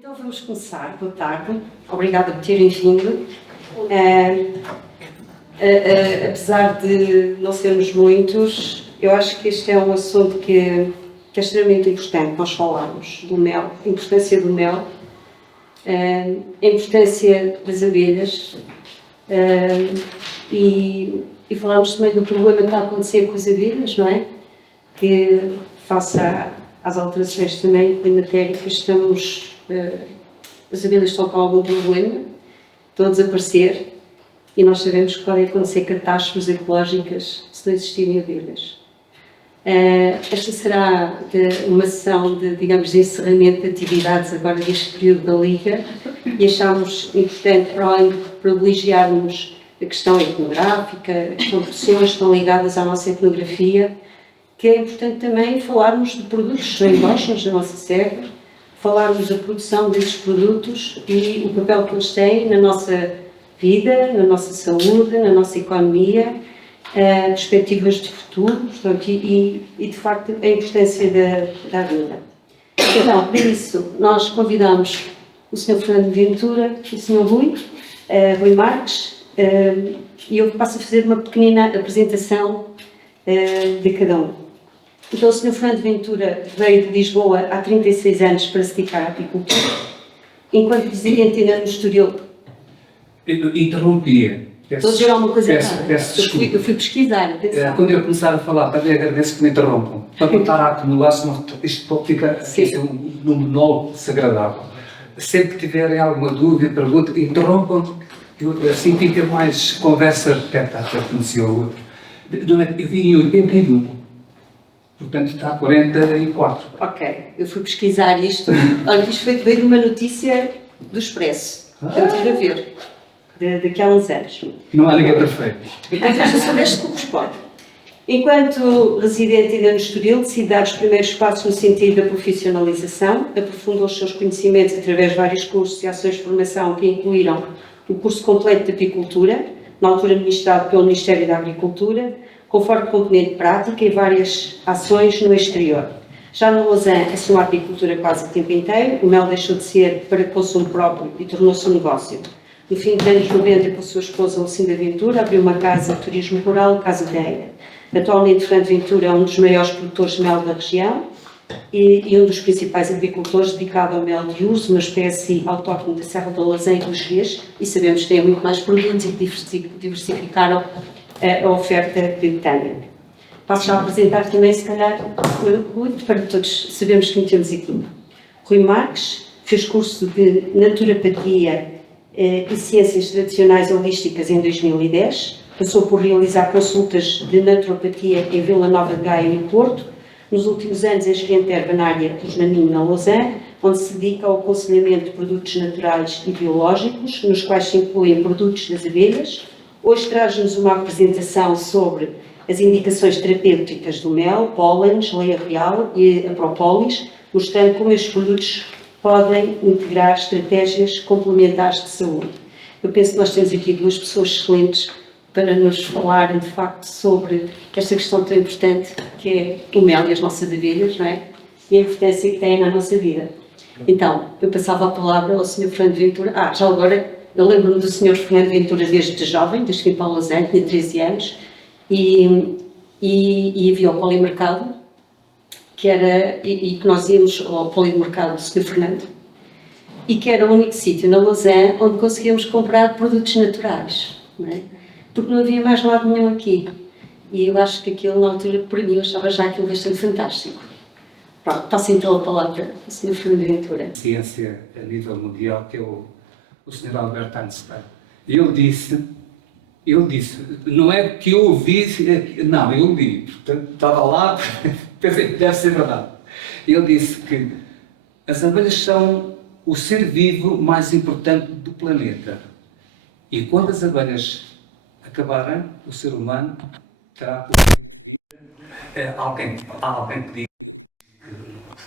Então vamos começar. Boa tarde. Obrigada por terem vindo. Apesar de não sermos muitos, eu acho que este é um assunto que é extremamente importante nós falarmos do mel, a importância do mel, a importância das abelhas e falarmos também do problema que está a acontecer com as abelhas, não é? Que face às alterações também climatéricas estamos... as abelhas estão com algum problema, estão a desaparecer e nós sabemos que podem acontecer catástrofes ecológicas se não existirem abelhas. Esta será uma sessão de, digamos, de encerramento de atividades agora neste período da Liga e achámos importante, para além de privilegiarmos a questão etnográfica, as questões que estão ligadas à nossa etnografia, que é importante também falarmos de produtos endógenos da nossa serra, falarmos da produção desses produtos e o papel que eles têm na nossa vida, na nossa saúde, na nossa economia, perspectivas de futuro, portanto, e de facto a importância da vida. Então, por isso, nós convidamos o Sr. Fernando Ventura, o Sr. Rui Marques, e eu passo a fazer uma pequenina apresentação de cada um. Então, o Sr. Fernando Ventura veio de Lisboa há 36 anos para se dedicar à apicultura. Enquanto presidente ainda no Estoril... Interrompia. Estou a dizer alguma coisa errada. Peço desculpa. Eu fui pesquisar. Quando eu começar a falar, também agradeço que me interrompam. Para não estar a acumular, senão isto fica um monólogo desagradável. Sempre que tiverem alguma dúvida, pergunta, interrompam, assim fica mais conversa reta, até como se eu vim em 81. Portanto, está a 44. Ok, eu fui pesquisar isto. Olha, isto veio de uma notícia do Expresso. Portanto, para ver. Daqui a uns anos. Não há ninguém perfeito. Então, veja sobre este que corresponde. Enquanto residente ainda no Estoril, decide dar os primeiros passos no sentido da profissionalização, aprofundou os seus conhecimentos através de vários cursos e ações de formação que incluíram o curso completo de apicultura, na altura ministrado pelo Ministério da Agricultura, com forte componente prática e várias ações no exterior. Já no Lausanne, assumiu a apicultura quase o tempo inteiro, o mel deixou de ser para consumo próprio e tornou-se um negócio. No fim dos anos 90, com a sua esposa Lucinda Ventura, abriu uma casa de turismo rural, Casa de Eira. Atualmente, Fernando Ventura é um dos maiores produtores de mel da região e um dos principais agricultores dedicado ao mel de urso, uma espécie autóctone da Serra da Lausanne e dos Reis, e sabemos que têm muito mais produtos e que diversificaram a oferta britânica. Passo já a apresentar também, se calhar, Rui, para todos sabemos quem temos aqui. Rui Marques fez curso de naturopatia e ciências tradicionais holísticas em 2010, passou por realizar consultas de naturopatia em Vila Nova de Gaia e no Porto. Nos últimos anos é gerente erva na área dos Maninhos, na Lausanne, onde se dedica ao aconselhamento de produtos naturais e biológicos, nos quais se incluem produtos das abelhas. Hoje traz-nos uma apresentação sobre as indicações terapêuticas do mel, pólenes, leia real e a própolis, mostrando como estes produtos podem integrar estratégias complementares de saúde. Eu penso que nós temos aqui duas pessoas excelentes para nos falarem, de facto, sobre esta questão tão importante que é o mel e as nossas abelhas, não é? E a importância que têm na nossa vida. Então, eu passava a palavra ao Sr. Fernando Ventura. Já agora, eu lembro-me do Sr. Fernando Ventura desde jovem, desde que vim para o Lausanne, tinha 13 anos, e havia o polimercado, que nós íamos ao polimercado do Sr. Fernando, e que era o único sítio na Lausanne onde conseguíamos comprar produtos naturais, não é? Porque não havia mais lado nenhum aqui. E eu acho que aquilo, na altura, para mim, eu achava já aquilo bastante fantástico. Pronto, passo então a palavra ao Sr. Fernando Ventura. Ciência a nível mundial, que é o Sr. Albert Einstein. Ele disse, não é que eu ouvi, não, eu li, portanto, estava lá, pensei que deve ser verdade. Ele disse que as abelhas são o ser vivo mais importante do planeta. E quando as abelhas acabarem, o ser humano terá alguém que diga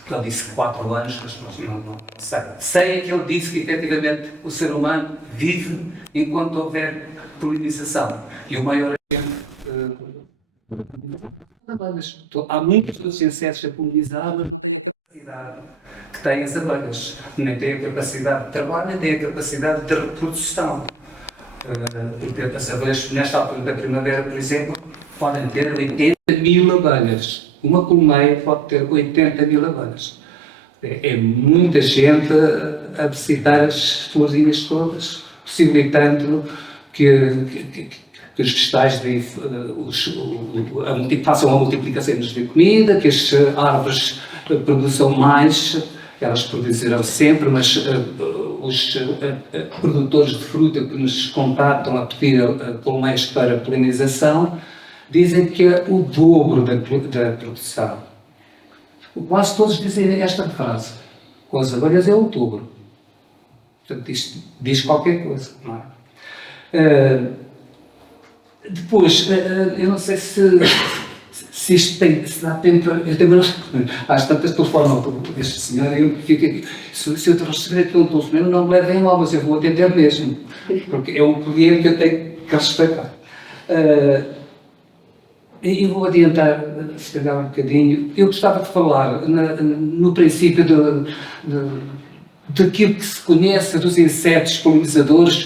que ele disse 4 anos, mas não sei. Sei que ele disse que efetivamente o ser humano vive enquanto houver polinização. E o maior há muitos outros insetos a polinizar, mas que têm as abelhas, nem têm a capacidade de trabalho, nem têm a capacidade de reprodução. Porque as abelhas, nesta altura da primavera, por exemplo, podem ter 80.000 abelhas. Uma colmeia pode ter 80.000 abelhas. É muita gente a visitar as florzinhas todas, possibilitando que os vegetais façam a multiplicação de comida, que as árvores produzam mais. Elas produzirão sempre, mas os produtores de fruta que nos contactam a pedir colmeias para polinização dizem que é o dobro da produção. Quase todos dizem esta frase: com as abelhas é outubro. Portanto, isto diz qualquer coisa, não é? Depois, eu não sei se isto se dá tempo, eu também não, às tantas telefonam este senhor e eu fico, se eu te receber aqui um telefonema, não me levem mal, mas eu vou atender mesmo, porque é um cliente que eu tenho que respeitar. E vou adiantar, se calhar um bocadinho, eu gostava de falar no princípio daquilo que se conhece dos insetos polinizadores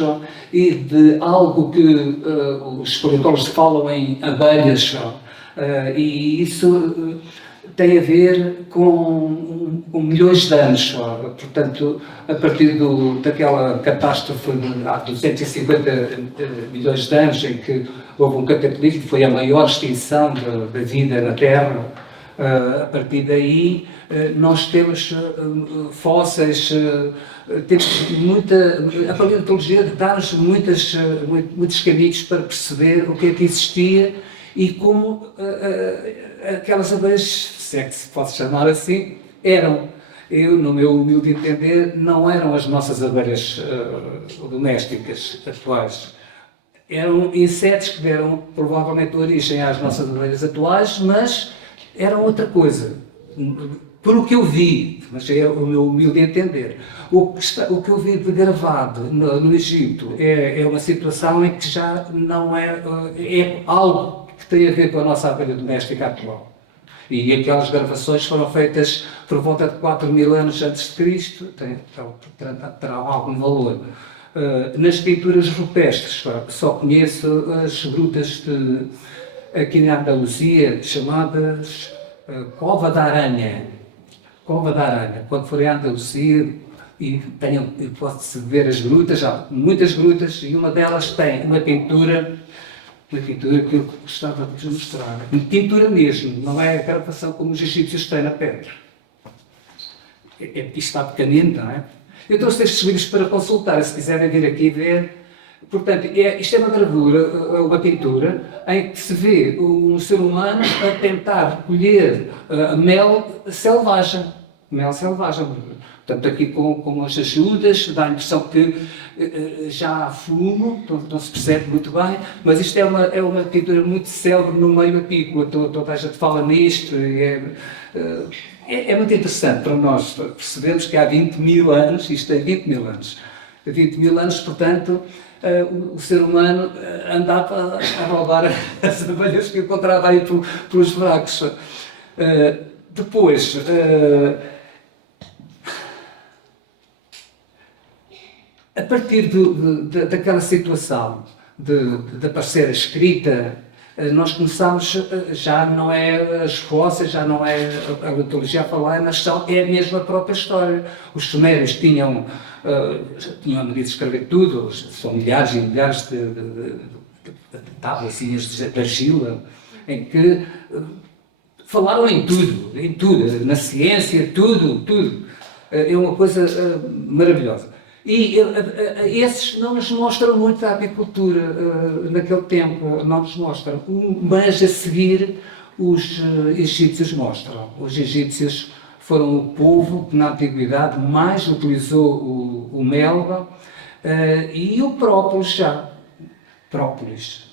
e de algo que os paleontólogos falam em abelhas. E isso tem a ver com milhões de anos. Portanto, a partir daquela catástrofe há 250 milhões de anos, em que houve um cataclismo, foi a maior extinção da vida na Terra. A partir daí, nós temos fósseis, temos a paleontologia dá-nos muitos caminhos para perceber o que é que existia e como aquelas abelhas, se é que se pode chamar assim, eram. Eu, no meu humilde entender, não eram as nossas abelhas domésticas atuais. Eram insetos que deram provavelmente origem às nossas abelhas atuais, mas eram outra coisa. Por o que eu vi, mas é o meu humilde entender, o que eu vi de gravado no Egito é uma situação em que já não é algo que tem a ver com a nossa abelha doméstica atual. E aquelas gravações foram feitas por volta de 4.000 anos antes de Cristo, terão algum valor. Nas pinturas rupestres, só conheço as grutas aqui na Andaluzia, chamadas Cova da Aranha. Cova da Aranha. Quando forem à Andaluzia e pode-se ver as grutas, há muitas grutas, e uma delas tem uma pintura que eu gostava de vos mostrar. Uma pintura mesmo, não é a gravação como os egípcios têm na pedra. Isto está pequenino, não é? Eu trouxe estes livros para consultar, se quiserem vir aqui ver. Portanto, isto é uma gravura, uma pintura, em que se vê um ser humano a tentar recolher mel selvagem. Mel selvagem. Portanto, aqui com as ajudas, dá a impressão que já há fumo, não se percebe muito bem, mas isto é uma pintura muito célebre no meio apícola, toda a gente fala nisto, e é muito interessante para nós percebermos que há 20.000 anos, isto tem 20.000 anos, 20.000 anos, portanto, o ser humano andava a roubar as abelhas que encontrava aí pelos buracos. Depois, a partir daquela situação de aparecer a escrita, nós começámos, já não é as fósseis, já não é a paleontologia a falar, mas é mesmo a própria história. Os sumérios tinham a maneira de escrever tudo, são milhares e milhares de tábuas de argila, em que falaram em tudo, na ciência, tudo. É uma coisa maravilhosa. E esses não nos mostram muito a apicultura naquele tempo, não nos mostram, mas a seguir os egípcios mostram. Os egípcios foram o povo que na antiguidade mais utilizou o melba e o própolis já. Própolis.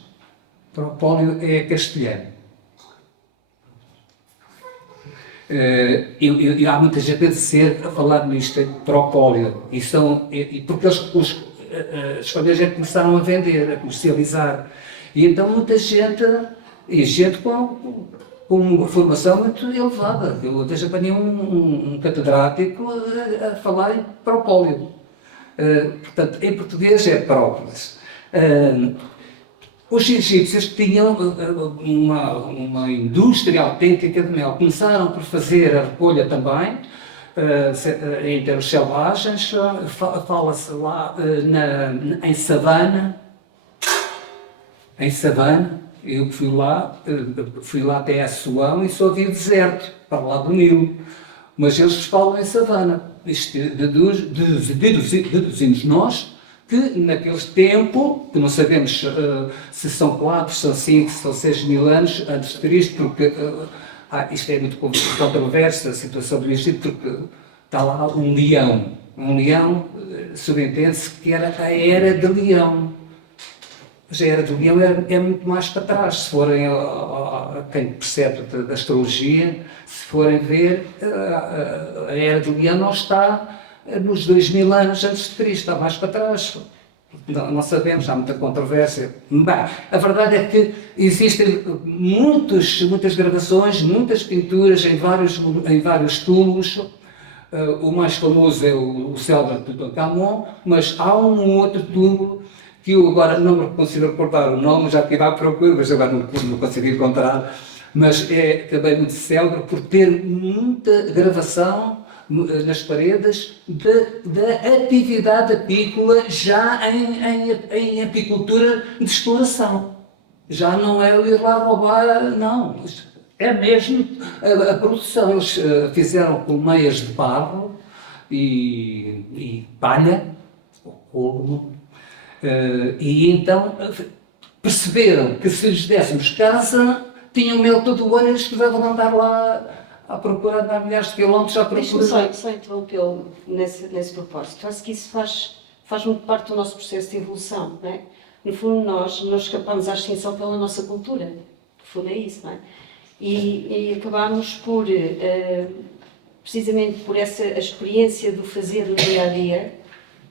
Propóleo é castelhano. Há muita gente a falar nisto, propóleo, porque os espanhóis começaram a vender, a comercializar, e então muita gente, e gente com com uma formação muito elevada. Eu até já apanhei um catedrático a falar em propóleo. Portanto, em português é própolis. Os egípcios tinham uma indústria autêntica de mel. Começaram por fazer a recolha também, em termos selvagens. Fala-se lá em savana. Em savana, eu fui lá até Assuão e só havia deserto, para lá do Nilo. Mas eles falam em savana. Deduzimos nós que naquele tempo, que não sabemos se são 4, são 5, são 6 mil anos antes de Cristo, porque isto é muito controverso, a situação do Egito, porque está lá um leão. Um leão, subentende-se que era a Era de Leão. Mas a Era de Leão é muito mais para trás. Se forem quem percebe da astrologia, se forem ver, a Era de Leão não está nos 2000 anos antes de Cristo, está mais para trás. Não sabemos, há muita controvérsia. Bem, a verdade é que existem muitas gravações, muitas pinturas em vários túmulos. O mais famoso é o célebre Tutankhamon, mas há um outro túmulo que eu agora não me consigo recordar o nome, já estive à procura, mas agora não consigo encontrar, mas é também muito célebre por ter muita gravação nas paredes da atividade apícola já em apicultura de exploração. Já não é o ir lá roubar, não. É mesmo a produção. Eles fizeram colmeias de barro e palha, ou e então perceberam que se lhes dessemos casa, tinham mel todo o ano e eles precisavam andar lá à procura, andar milhares de quilómetros à procura. Deixa-me só interrompê-lo nesse propósito. Acho que isso faz muito parte do nosso processo de evolução, não é? No fundo, nós escapamos à extinção pela nossa cultura. No fundo, é isso, não é? E acabamos por, precisamente por essa experiência do fazer no dia-a-dia,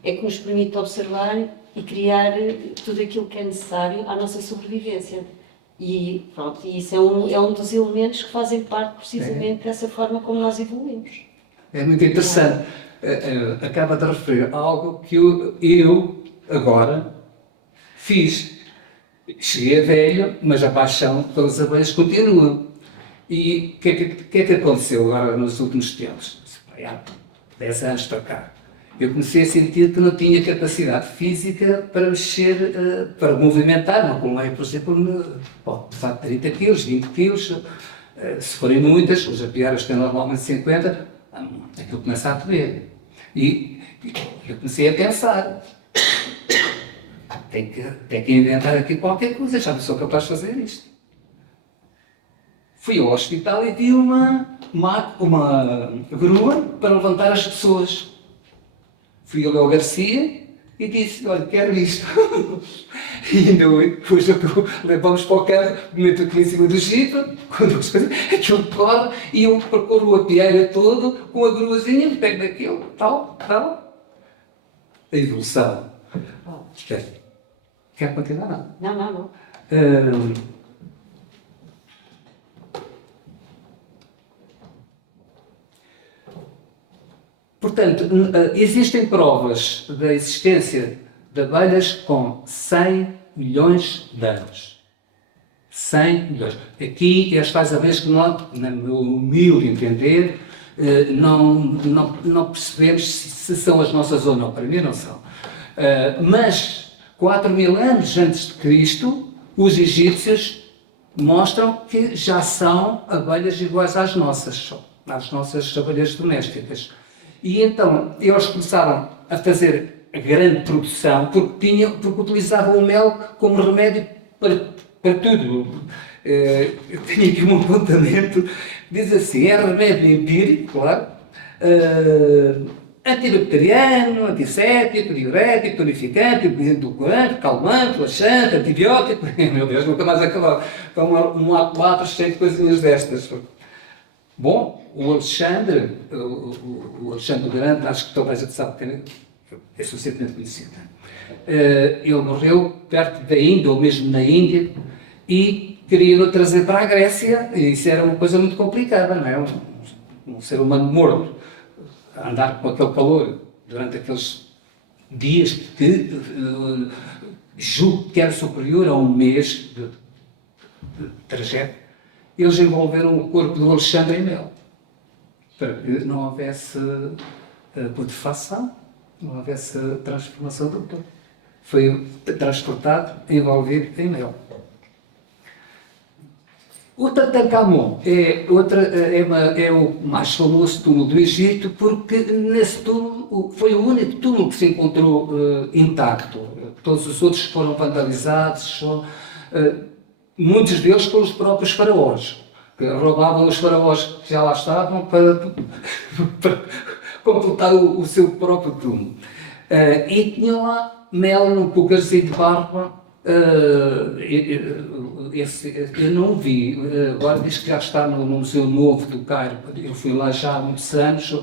é que nos permite observar e criar tudo aquilo que é necessário à nossa sobrevivência. E pronto, isso é um dos elementos que fazem parte precisamente dessa forma como nós evoluímos. É muito interessante. Acaba de referir a algo que eu agora fiz. Cheguei a velho, mas a paixão pelas abelhas continua. E o que é que aconteceu agora nos últimos tempos? Há 10 anos para cá. Eu comecei a sentir que não tinha capacidade física para mexer, para movimentar, uma colmeia, por exemplo, pode pesar 30 kg, 20 kg, se forem muitas, os apiários têm normalmente 50, aquilo começa a doer. E eu comecei a pensar, tem que inventar aqui qualquer coisa, já não sou capaz de fazer isto. Fui ao hospital e vi uma grua para levantar as pessoas. Fui ao Garcia e disse, olha, quero isto. E ainda depois levamos para o carro, meto aqui em cima do jipe, aquilo corre, e eu percorro o apiário todo com a gruazinha, pego daquilo, tal. A evolução. Quer continuar? Não. Portanto, existem provas da existência de abelhas com 100 milhões de anos. 100 milhões. Aqui, as tais abelhas que nós, no meu humilde entender, não percebemos se são as nossas ou não. Para mim não são. Mas, 4.000 anos antes de Cristo, os egípcios mostram que já são abelhas iguais às nossas abelhas domésticas. E então eles começaram a fazer a grande produção porque utilizavam o mel como remédio para tudo. Eu tenho aqui um apontamento, diz assim, é remédio empírico, claro, antibacteriano, antisséptico, diurético, tonificante, edulcorante, calmante, laxante, antibiótico, meu Deus, nunca mais acabava. Então um A4 cheio de coisinhas destas. Bom, o Alexandre Grande, acho que toda a gente sabe que é suficientemente conhecido. Ele morreu perto da Índia, ou mesmo na Índia, e queriam trazer para a Grécia, e isso era uma coisa muito complicada, não é? Um ser humano morto, a andar com aquele calor durante aqueles dias que julgo que era superior a um mês de trajeto. Eles envolveram o corpo do Alexandre em mel, para que não houvesse putrefação, não houvesse transformação do corpo. Foi transportado, envolvido em mel. O Tutankhamon é o mais famoso túmulo do Egito, porque nesse túmulo foi o único túmulo que se encontrou intacto. Todos os outros foram vandalizados, muitos deles pelos próprios faraós, que roubavam os faraós que já lá estavam para completar o seu próprio túmulo. E tinham lá mel num pouquinho de barba. Eu não vi, agora diz que já está no Museu Novo do Cairo. Eu fui lá já há muitos anos,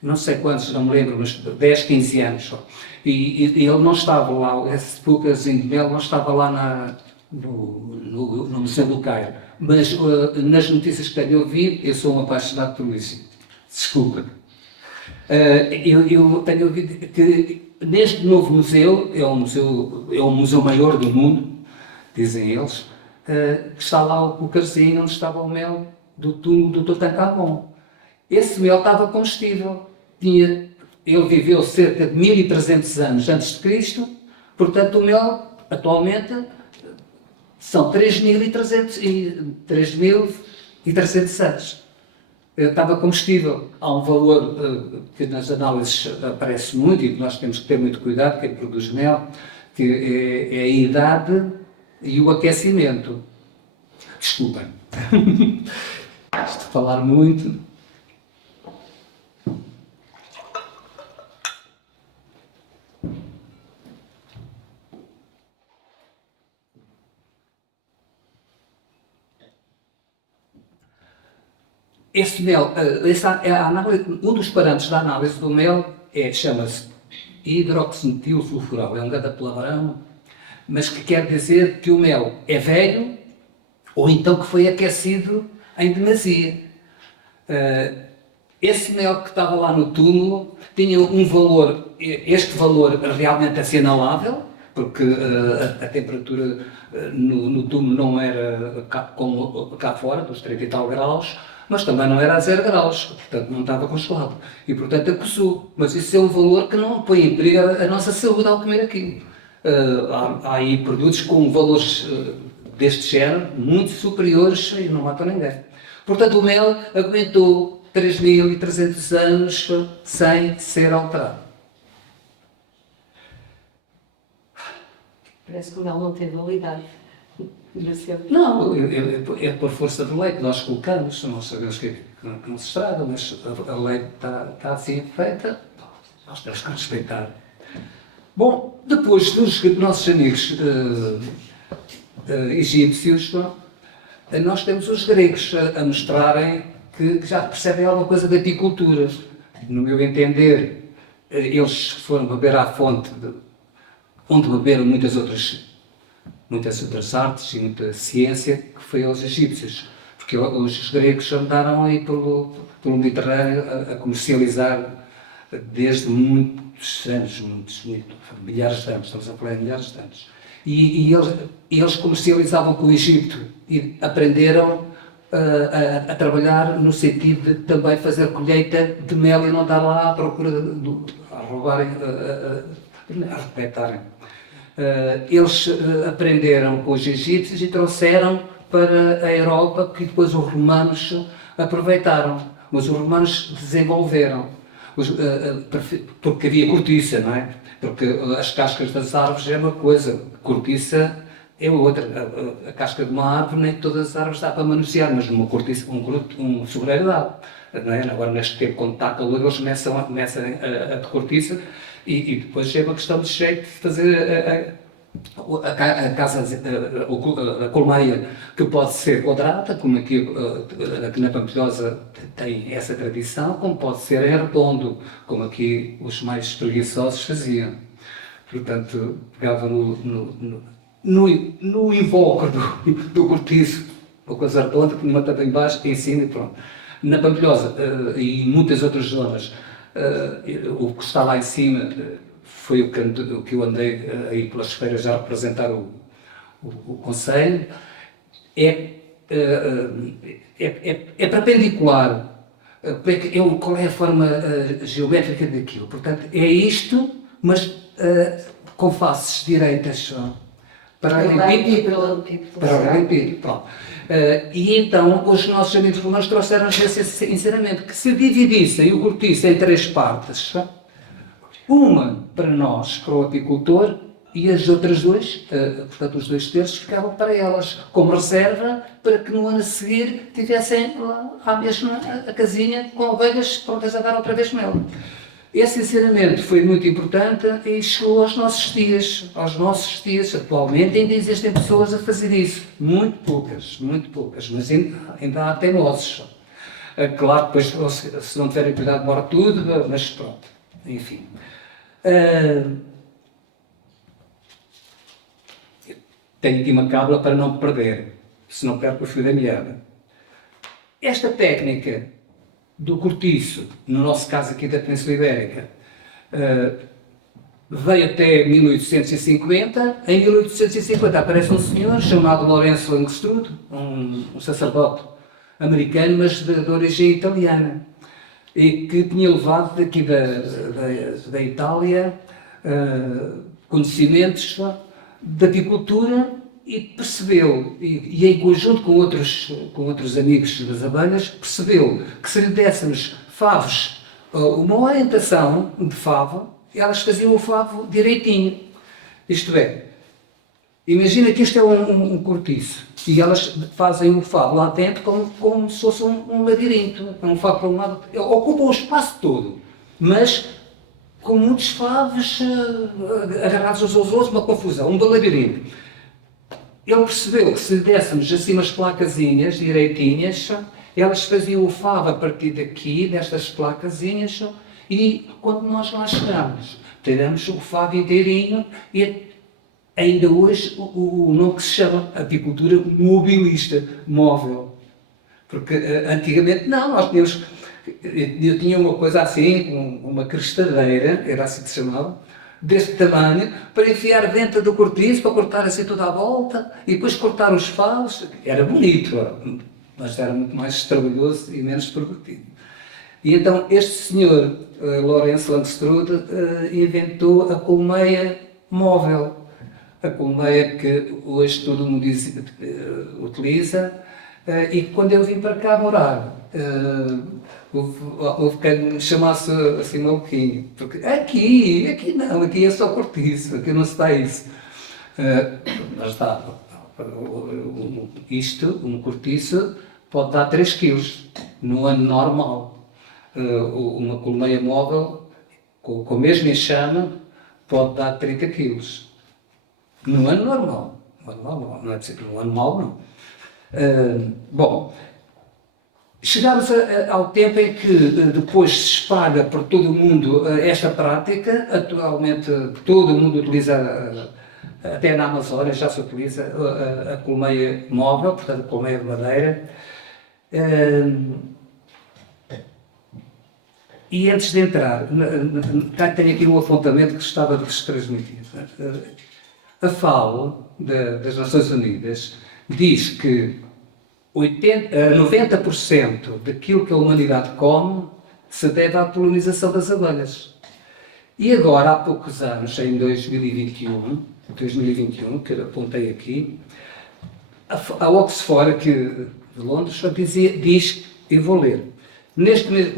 não sei quantos, não me lembro, mas 10, 15 anos. E ele não estava lá, esse pouquinho de mel não estava lá no Museu do Cairo. Mas nas notícias que tenho ouvido, eu sou um apaixonado por isso. Desculpa. Eu tenho ouvido que neste novo museu, é o museu maior do mundo, dizem eles, que está lá o carzinho onde estava o mel do túmulo do Tutankhamon. Esse mel estava comestível. Ele viveu cerca de 1300 anos antes de Cristo, portanto o mel atualmente são 3.300 anos. Estava comestível. Há um valor que nas análises aparece muito e que nós temos que ter muito cuidado, quem produz mel, que é a idade e o aquecimento. Desculpem. Isto de falar muito. Esse mel, um dos parâmetros da análise do mel chama-se hidroximetilsulfural. É um grande palavrão, mas que quer dizer que o mel é velho ou então que foi aquecido em demasia. Esse mel que estava lá no túmulo tinha um valor, este valor realmente assinalável, porque a temperatura no túmulo não era como cá fora, dos 30 e tal graus, mas também não era a 0 graus, portanto não estava congelado. E portanto acusou. Mas isso é um valor que não põe em perigo a nossa saúde ao comer aquilo. Há aí produtos com valores deste género muito superiores e não matam ninguém. Portanto o mel aguentou 3.300 anos sem ser alterado. Parece que o mel não tem validade. Não, é por força de lei que nós colocamos, não sabemos que não se estraga, mas a lei está assim feita, nós temos que respeitar. Bom, depois dos nossos amigos egípcios, nós temos os gregos a mostrarem que já percebem alguma coisa da apicultura. No meu entender, eles foram beber à fonte, onde beberam muitas outras artes e muita ciência, que foi aos egípcios. Porque os gregos andaram aí pelo Mediterrâneo a comercializar desde muitos anos, milhares de anos, estamos a falar de milhares de anos. E eles comercializavam com o Egito e aprenderam a trabalhar no sentido de também fazer colheita de mel e não estar lá à procura, a roubarem, a arrebentarem. Eles aprenderam com os egípcios e trouxeram para a Europa, que depois os romanos aproveitaram. Mas os romanos desenvolveram, porque havia cortiça, não é? Porque as cascas das árvores é uma coisa, cortiça é outra. A casca de uma árvore, nem todas as árvores dá para manusear, mas numa cortiça, um sobreiro dá. Não é? Agora, neste tempo, quando está calor, eles começam a cortiça. E depois é uma questão de jeito de fazer a colmeia, que pode ser quadrada, como aqui na Pampilhosa tem essa tradição, como pode ser redondo, como aqui os mais preguiçosos faziam. Portanto, pegava no invólucro do cortiço, uma coisa redonda, uma tampa em baixo, em cima e pronto. Na Pampilhosa e em muitas outras zonas, o que está lá em cima foi o que eu andei aí pelas feiras a representar o Conselho. É perpendicular. Qual é a forma geométrica daquilo? Portanto, é isto, mas com faces direitas só. Paralelepípedo. Pronto. E então, os nossos amigos romanos trouxeram-nos esse ensinamento, que se dividissem o cortiço em 3 partes, uma para nós, para o apicultor, e as outras 2, portanto os 2 terços, ficavam para elas, como reserva, para que no ano a seguir tivessem lá à mesma a casinha com ovelhas prontas a dar outra vez mel. Esse ensinamento foi muito importante e chegou aos nossos dias. Atualmente ainda existem pessoas a fazer isso. Muito poucas, mas ainda há teimosos. Claro, depois, se não tiverem cuidado, morre tudo, mas pronto, enfim. Tenho aqui uma cábula para não perder, se não perco o fio da meada. Esta técnica do cortiço, no nosso caso aqui da Península Ibérica, veio até 1850. Em 1850 aparece um senhor chamado Lourenço Langstroth, um sacerdote americano, mas de origem italiana, e que tinha levado daqui da Itália conhecimentos da apicultura e percebeu, e em conjunto com outros amigos das abelhas, percebeu que se lhe dessemos favos, uma orientação de favo, elas faziam o favo direitinho. Isto é, imagina que isto é um cortiço e elas fazem o favo lá dentro como se fosse um labirinto, um favo para um lado, ocupam o espaço todo, mas com muitos favos agarrados uns aos outros, uma confusão, um labirinto. Ele percebeu que se lhe dessemos assim umas placazinhas direitinhas, elas faziam o favo a partir daqui, destas placazinhas, e quando nós lá chegamos, tiramos o favo inteirinho e ainda hoje o nome que se chama apicultura mobilista, móvel. Porque antigamente não, nós tínhamos, eu tinha uma coisa assim, uma crestadeira, era assim que se chamava, deste tamanho, para enfiar dentro do cortiço, para cortar assim toda a volta, e depois cortar os favos. Era bonito, mas era muito mais trabalhoso e menos produtivo. E então este senhor, Lourenço Langstroth, inventou a colmeia móvel, a colmeia que hoje todo o mundo utiliza, e quando eu vim para cá morar, houve quem me chamasse assim maluquinho, porque aqui não, aqui é só cortiço, aqui não se dá isso. Mas dá, um cortiço pode dar 3 quilos no ano normal. Uma colmeia móvel, com o mesmo enxame, pode dar 30 quilos. No ano normal. Não é preciso, no ano mau não. Bom, chegámos ao tempo em que depois se espalha por todo o mundo esta prática. Atualmente todo o mundo utiliza, até na Amazónia já se utiliza a colmeia móvel, portanto a colmeia de madeira. E antes de entrar, tenho aqui um apontamento que gostava de vos transmitir. A FAO, das Nações Unidas, diz que 90% daquilo que a humanidade come se deve à polinização das abelhas. E agora, há poucos anos, em 2021, que eu apontei aqui, a Oxford, aqui de Londres, diz, e vou ler,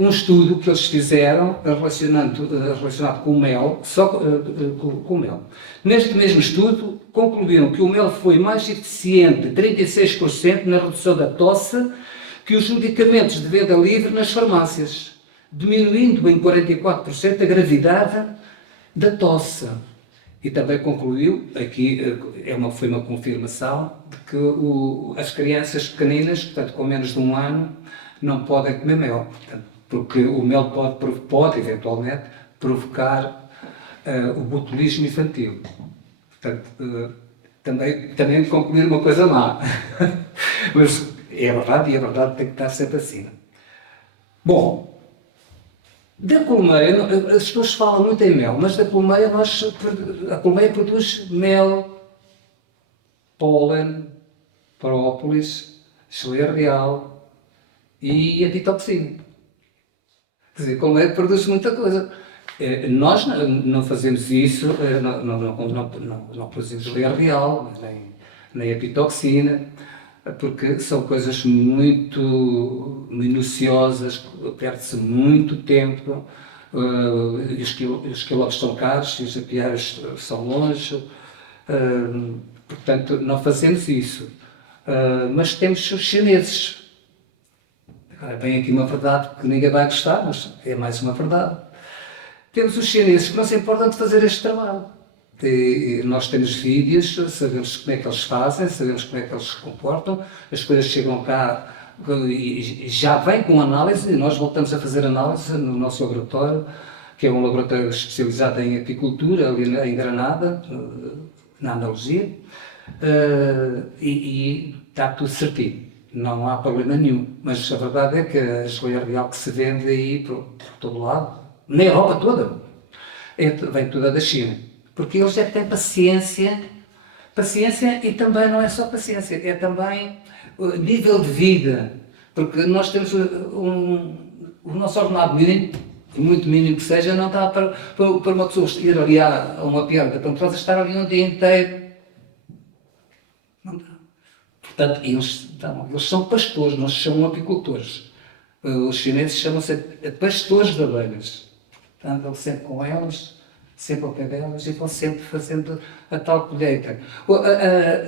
um estudo que eles fizeram relacionado com o mel, só com o mel. Neste mesmo estudo, concluíram que o mel foi mais eficiente, 36%, na redução da tosse, que os medicamentos de venda livre nas farmácias, diminuindo em 44% a gravidade da tosse. E também concluiu, aqui foi uma confirmação, de que as crianças pequeninas, portanto com menos de 1 ano, não podem comer mel, portanto, porque o mel pode eventualmente provocar o botulismo infantil. Portanto, também concluir uma coisa má. Mas é verdade, e a verdade tem que estar sempre acima. Bom, da colmeia, as pessoas falam muito em mel, mas da colmeia, a colmeia produz mel, pólen, própolis, geleia real e a ditoxina. Quer dizer, a colmeia produz muita coisa. Nós não fazemos isso, não produzimos geleia real, nem a pitoxina, porque são coisas muito minuciosas, perde-se muito tempo, os quilómetros são caros e os apiários são longe, portanto não fazemos isso. Mas temos os chineses. Agora vem aqui uma verdade que ninguém vai gostar, mas é mais uma verdade. Temos os chineses que não se importam de fazer este trabalho. E nós temos vídeos, sabemos como é que eles fazem, sabemos como é que eles se comportam, as coisas chegam cá e já vem com análise, e nós voltamos a fazer análise no nosso laboratório, que é um laboratório especializado em apicultura, ali em Granada, na Andaluzia, e está tudo certinho. Não há problema nenhum, mas a verdade é que a geleia real que se vende aí por todo lado, na Europa toda, vem toda da China. Porque eles têm paciência e também não é só paciência, é também nível de vida. Porque nós temos o nosso ordenado mínimo, muito mínimo que seja, não está para uma pessoa ir ali a uma piada prontosa, estar ali um dia inteiro. Não dá. Portanto, eles são pastores, não se chamam apicultores. Os chineses chamam-se pastores de abelhas. Portanto, eles sempre com elas, sempre ao pé delas e vão sempre fazendo a tal colheita.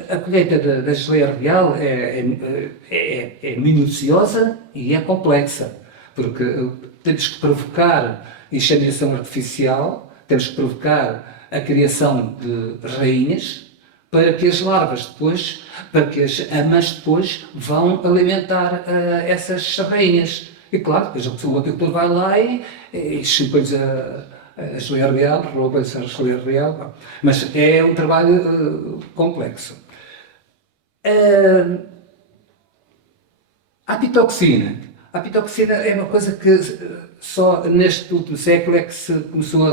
A colheita da geleia real é minuciosa e é complexa, porque temos que provocar inseminação artificial, temos que provocar a criação de rainhas, para que as larvas depois, para que as amas depois vão alimentar essas rainhas. E claro, depois o apicultor vai lá e chupa-lhes a geleia real, rouba-lhes a geleia real. Mas é um trabalho complexo. A pitoxina. A pitoxina é uma coisa que só neste último século é que se começou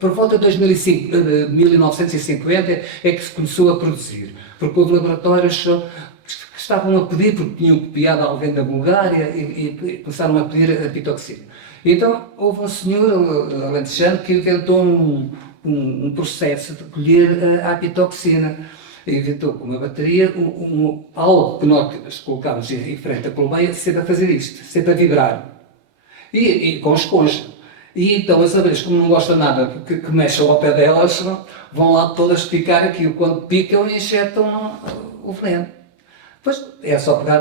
por volta de 1950 é que se começou a produzir. Porque houve laboratórios que estavam a pedir, porque tinham copiado alguém da Bulgária e começaram a pedir a pitoxina. Então houve um senhor alentejano que inventou um processo de colher a pitoxina. Inventou com uma bateria algo que nós colocámos em frente à colmeia sempre a fazer isto, sempre a vibrar. E com esponja. E então as abelhas, como não gostam nada que mexam ao pé delas, vão lá todas picar aquilo. Quando picam, injetam o veneno. Depois é só pegar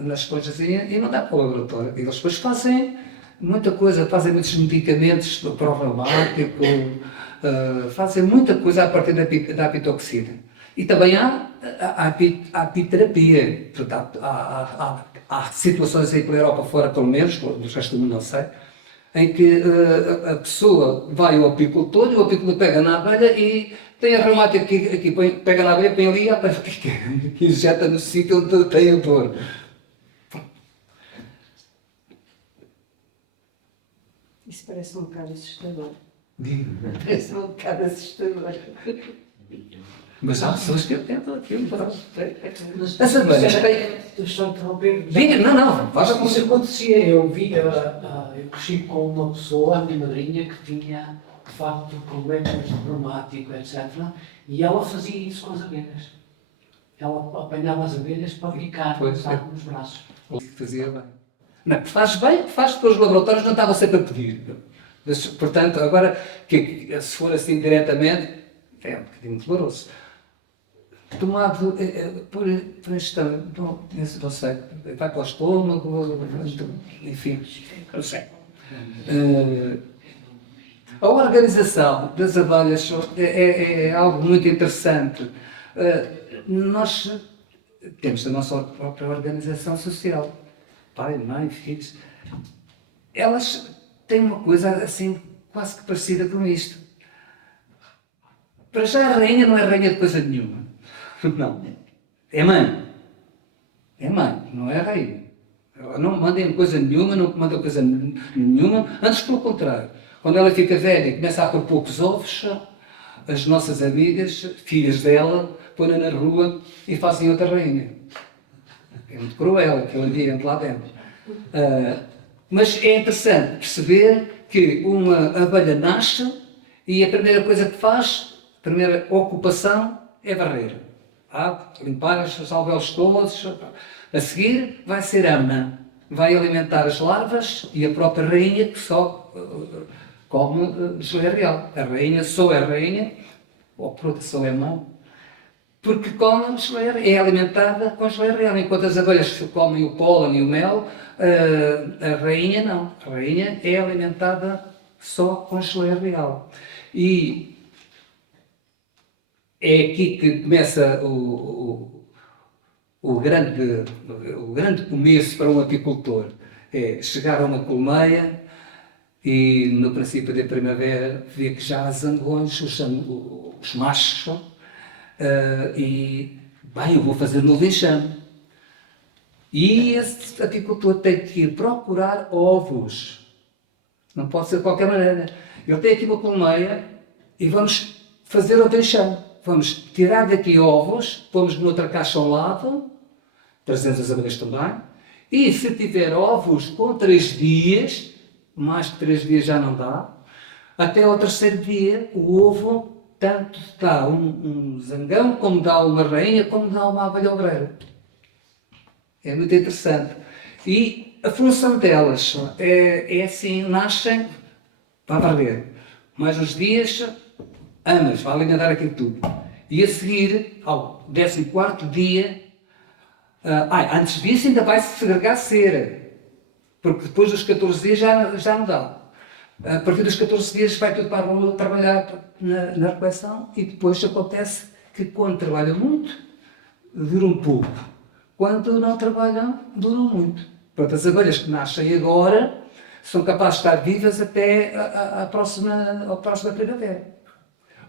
na esponjazinha e mandar para o laboratório. E eles depois fazem muita coisa, fazem muitos medicamentos para o reumático, fazem muita coisa a partir da apitoxina. E também há a apiterapia. Portanto, há situações aí pela Europa fora, pelo menos, dos restos do mundo não sei, em que a pessoa vai ao apicultor e o apicultor pega na abelha e tem a reumática aqui pega na abelha, põe ali e a abelha injeta no sítio onde tem a dor. Isso parece um bocado assustador. Digo. Parece um bocado assustador. Mas há pessoas que tentam aquilo. As abelhas. Estou a interromper. Não, faz Mas isso acontecia. Eu cresci com uma pessoa, a minha madrinha, que tinha, de facto, problemas reumáticos, etc. E ela fazia isso com as abelhas. Ela apanhava as abelhas para picar nos braços. Fazia bem. Não, faz bem, faz porque os laboratórios não estavam sempre a pedir. Mas, portanto, agora, se for assim diretamente, é um bocadinho doloroso. Tomado por ingestão, não sei, vai para o estômago, enfim, não sei. A organização das abelhas é algo muito interessante. Nós temos a nossa própria organização social, pai, mãe, filhos. Elas têm uma coisa assim, quase que parecida com isto. Para já a rainha não é rainha de coisa nenhuma. Não. É mãe. É mãe, não é rainha. Ela não manda em coisa nenhuma, não comanda coisa nenhuma. Antes, pelo contrário. Quando ela fica velha e começa a pôr poucos ovos, as nossas amigas, filhas dela, põem-na na rua e fazem outra rainha. É muito cruel aquele ambiente lá dentro. Mas é interessante perceber que uma abelha nasce e a primeira coisa que faz, a primeira ocupação é varrer. Limpar os alvéolos todos. A seguir vai ser ama. Vai alimentar as larvas e a própria rainha que só come geleia real. A rainha só é rainha, ou proteção é mãe, porque come geleia real. É alimentada com geleia real. Enquanto as abelhas comem o pólen e o mel, a rainha não. A rainha é alimentada só com geleia real. E é aqui que começa o grande começo para um apicultor. É chegar a uma colmeia e no princípio da primavera ver que já há zangões, os machos, e bem, eu vou fazer no vexame. E esse apicultor tem que ir procurar ovos. Não pode ser de qualquer maneira. Ele tem aqui uma colmeia e vamos fazer o vexame. Vamos tirar daqui ovos, pomos noutra caixa ao lado, trazemos as abelhas também, e se tiver ovos com 3 dias, mais que 3 dias já não dá, até ao 3º dia o ovo tanto dá um zangão, como dá uma rainha, como dá uma abelha obreira. É muito interessante. E a função delas é assim, nascem para varrer. Mais uns dias, amas, vai alimentar aquilo tudo. E a seguir, ao 14º dia, antes disso ainda vai-se segregar cera, porque depois dos 14 dias já não dá. A partir dos 14 dias vai tudo para a rua trabalhar na refeição e depois acontece que quando trabalha muito, dura um pouco. Quando não trabalham, duram muito. Portanto, as abelhas que nascem agora são capazes de estar vivas até à próxima primavera.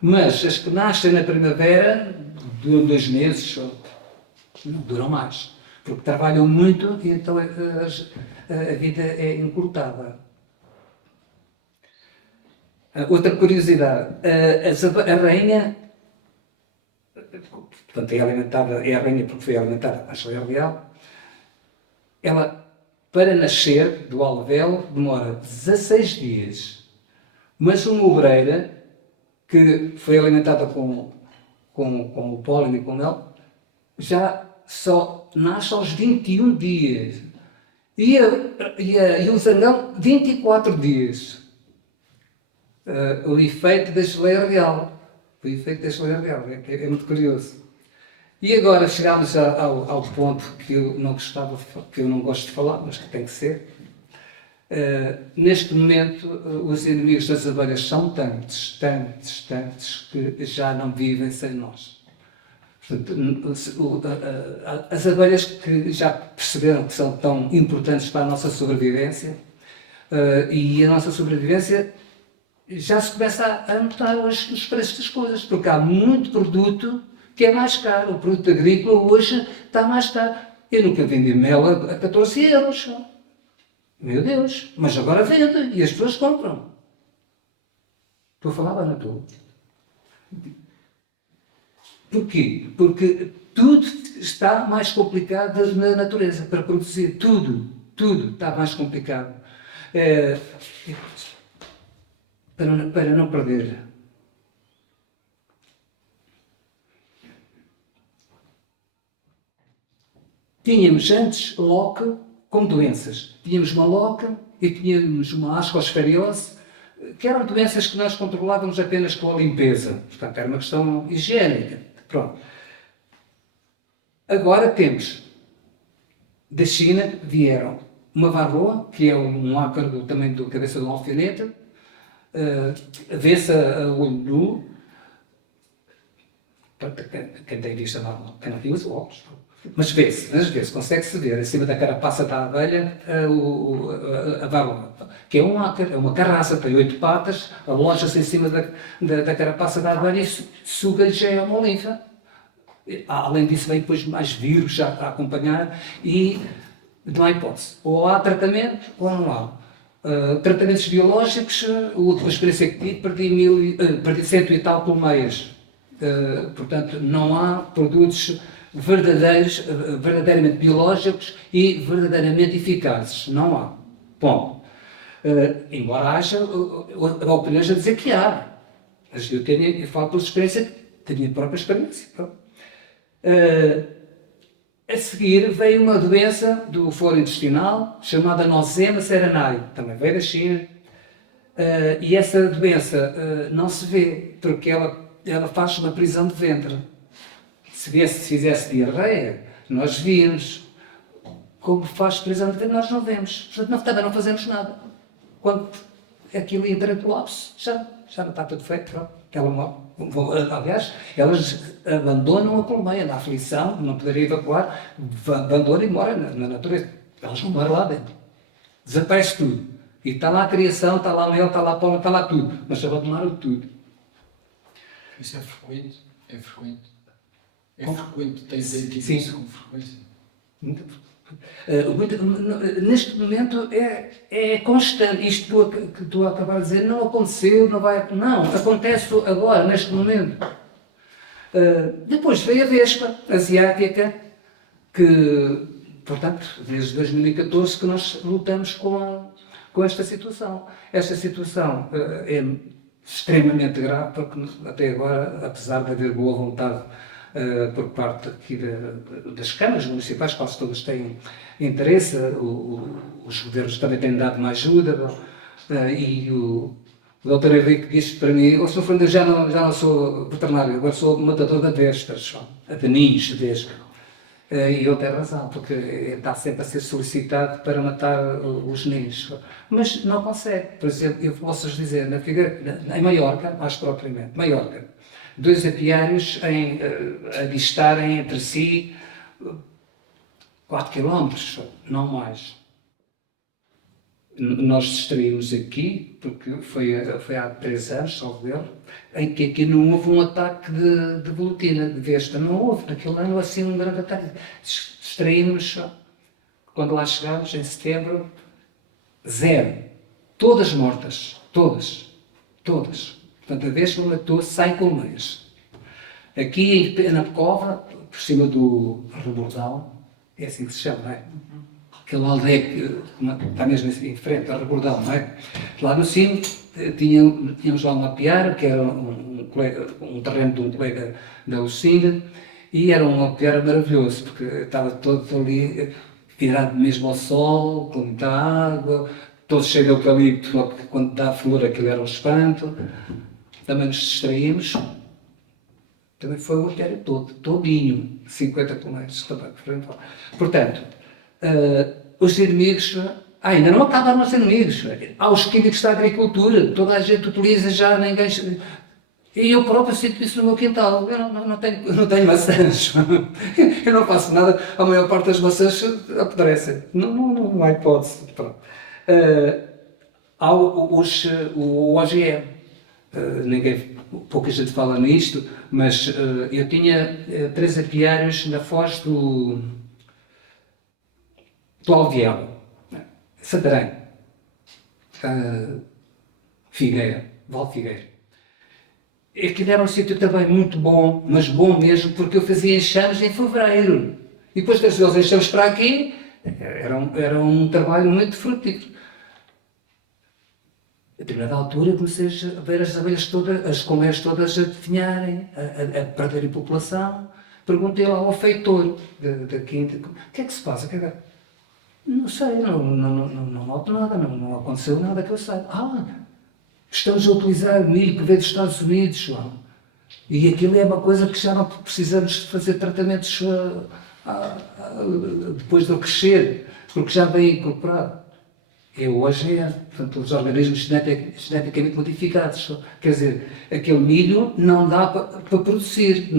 Mas as que nascem na primavera duram 2 meses, não duram mais. Porque trabalham muito e então a vida é encurtada. Outra curiosidade, a rainha, portanto, é a rainha porque foi alimentada à geleia real, ela, para nascer do alvéolo, demora 16 dias. Mas uma obreira, que foi alimentada com o pólen e com o mel, já só nasce aos 21 dias. E o zangão, 24 dias. O efeito da geleia real. O efeito da geleia real. É muito curioso. E agora chegámos ao ponto que eu não gosto de falar, mas que tem que ser. Neste momento, os inimigos das abelhas são tantos, que já não vivem sem nós. Portanto, as abelhas que já perceberam que são tão importantes para a nossa sobrevivência, e a nossa sobrevivência já se começa a notar hoje nos preços das coisas, porque há muito produto que é mais caro. O produto agrícola hoje está mais caro. Eu nunca vendi mel a 14 euros. Meu Deus, mas agora vende e as pessoas compram. Estou a falar, não estou? Porquê? Porque tudo está mais complicado na natureza para produzir. Tudo está mais complicado. Para não perder. Tínhamos antes loque com doenças. Tínhamos uma loca e tínhamos uma ascosferiose, que eram doenças que nós controlávamos apenas com a limpeza. Portanto, era uma questão higiênica. Pronto. Agora temos, da China, vieram uma varroa, que é um ácaro do tamanho da cabeça de um alfinete, vê-se a olho nu, quem tem vista normal, quem não tem os óculos, Mas vê-se, consegue-se ver acima da carapaça da abelha a baba, que é um ácar, é uma carraça, tem 8 patas, aloja-se em cima da carapaça da abelha e suga-lhe já uma linfa. Além disso, vem depois mais vírus já a acompanhar e não há hipótese. Ou há tratamento ou não há. Tratamentos biológicos, a última experiência que tive, perdi 100 e tal colmeias. Portanto, não há produtos verdadeiramente biológicos e verdadeiramente eficazes. Não há. Bom, embora haja opiniões a dizer que há. Mas eu falo pela experiência, da minha própria experiência. A seguir veio uma doença do foro intestinal chamada Nosema ceranae, também veio da China, e essa doença não se vê, porque ela faz uma prisão de ventre. Se fizesse diarreia, nós víamos. Como faz prisão de ventre, nós não vemos. Portanto, também não fazemos nada. Quando aquilo entra em colapso, já não está tudo feito, pronto. Ela morre. Aliás, elas abandonam a colmeia na aflição, não poderia evacuar, abandonam e morrem na natureza. Elas não morrem lá dentro. Desaparece tudo. E está lá a criação, está lá a mel, está lá a pólen, está lá tudo. Mas abandonaram tudo. Isso é frequente? É frequente? É frequente? Tens tido isso com frequência? Neste momento é constante. Isto que estou a acabar de dizer não aconteceu, não vai. Não, acontece agora, neste momento. Depois veio a Vespa asiática, que, portanto, desde 2014 que nós lutamos com esta situação. Esta situação é extremamente grave, porque até agora, apesar de haver boa vontade por parte aqui das câmaras municipais, quase todas têm interesse, os governos também têm dado uma ajuda, e o Dr. Henrique disse para mim: "Eu sou Fernando, já não sou veterinário, agora sou matador de vespas, de ninhos de vespa." E ele tem razão, porque está sempre a ser solicitado para matar os ninhos. Mas não consegue. Por exemplo, eu posso dizer, em Maiorca, mais propriamente, Maiorca, 2 apiários a distarem entre si 4 km, não mais. Nós distraímos aqui, porque foi há 3 anos, salvo erro, em que aqui não houve um ataque de velutina, de vespa. Não houve, naquele ano, assim, um grande ataque. Distraímos, quando lá chegámos, em setembro, 0. Todas mortas. Todas. Portanto, a vespa matou 100 colmeias. Aqui na cova, por cima do Rebordão, é assim que se chama, não é? Aquela aldeia que está mesmo em frente, a Rebordão, não é? Lá no cimo tínhamos lá uma piara, que era um terreno de um colega da Lucinda, e era um piara maravilhoso, porque estava todo ali virado mesmo ao sol, com muita água, todo cheio de eucalipto, que quando dá flor aquilo era um espanto. Também nos distraímos. Também foi o apiário todinho, 50 colmeias também. Portanto, os inimigos, ainda não acabaram os inimigos. Há os químicos da agricultura, toda a gente utiliza já, ninguém. E eu próprio sinto isso no meu quintal. Eu não tenho maçãs. Eu não faço nada, a maior parte das maçãs apodrecem. Não há hipótese. Há o OGM. Pouca gente fala nisto, mas eu tinha 3 apiários na foz do Alviel, Santarém, Figueira, Val Figueira. Aquilo era um sítio também muito bom, mas bom mesmo, porque eu fazia enxames em fevereiro. E depois trazer os enxames para aqui, era um trabalho muito frutífero. A determinada altura comecei a ver as abelhas todas, as colmeias todas a definharem, a perderem população. Perguntei lá ao feitor da quinta: "O que é que se passa?" Não sei, não noto nada, não aconteceu nada que eu saiba. Estamos a utilizar milho que veio dos Estados Unidos, João. E aquilo é uma coisa que já não precisamos de fazer tratamentos depois de ele crescer, porque já vem incorporado. É o OGM, portanto, os organismos geneticamente modificados. Quer dizer, aquele milho não dá para produzir.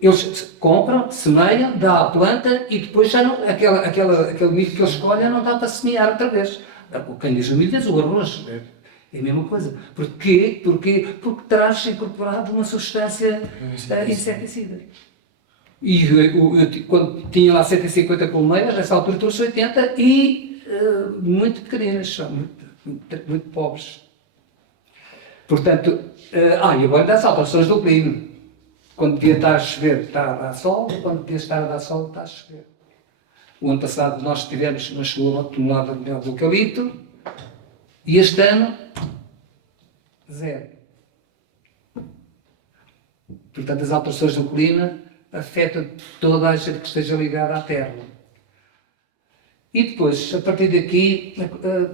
Eles compram, semeiam, dá a planta e depois já não, aquele milho que eles escolhem não dá para semear outra vez. Quem diz o milho diz o arroz. É a mesma coisa. Porquê? Porque traz incorporado uma substância inseticida. E quando tinha lá 150 colmeias, nessa altura trouxe 80 e muito pequeninas, só, muito pobres. Portanto, e agora das alterações do clima. Quando devia estar a chover, está a dar sol, e quando devia estar a dar sol, está a chover. O ano passado nós tivemos uma chuva tonelada de mel de eucalipto e este ano, 0. Portanto, as alterações do clima afetam toda a gente que esteja ligada à terra. E depois, a partir daqui,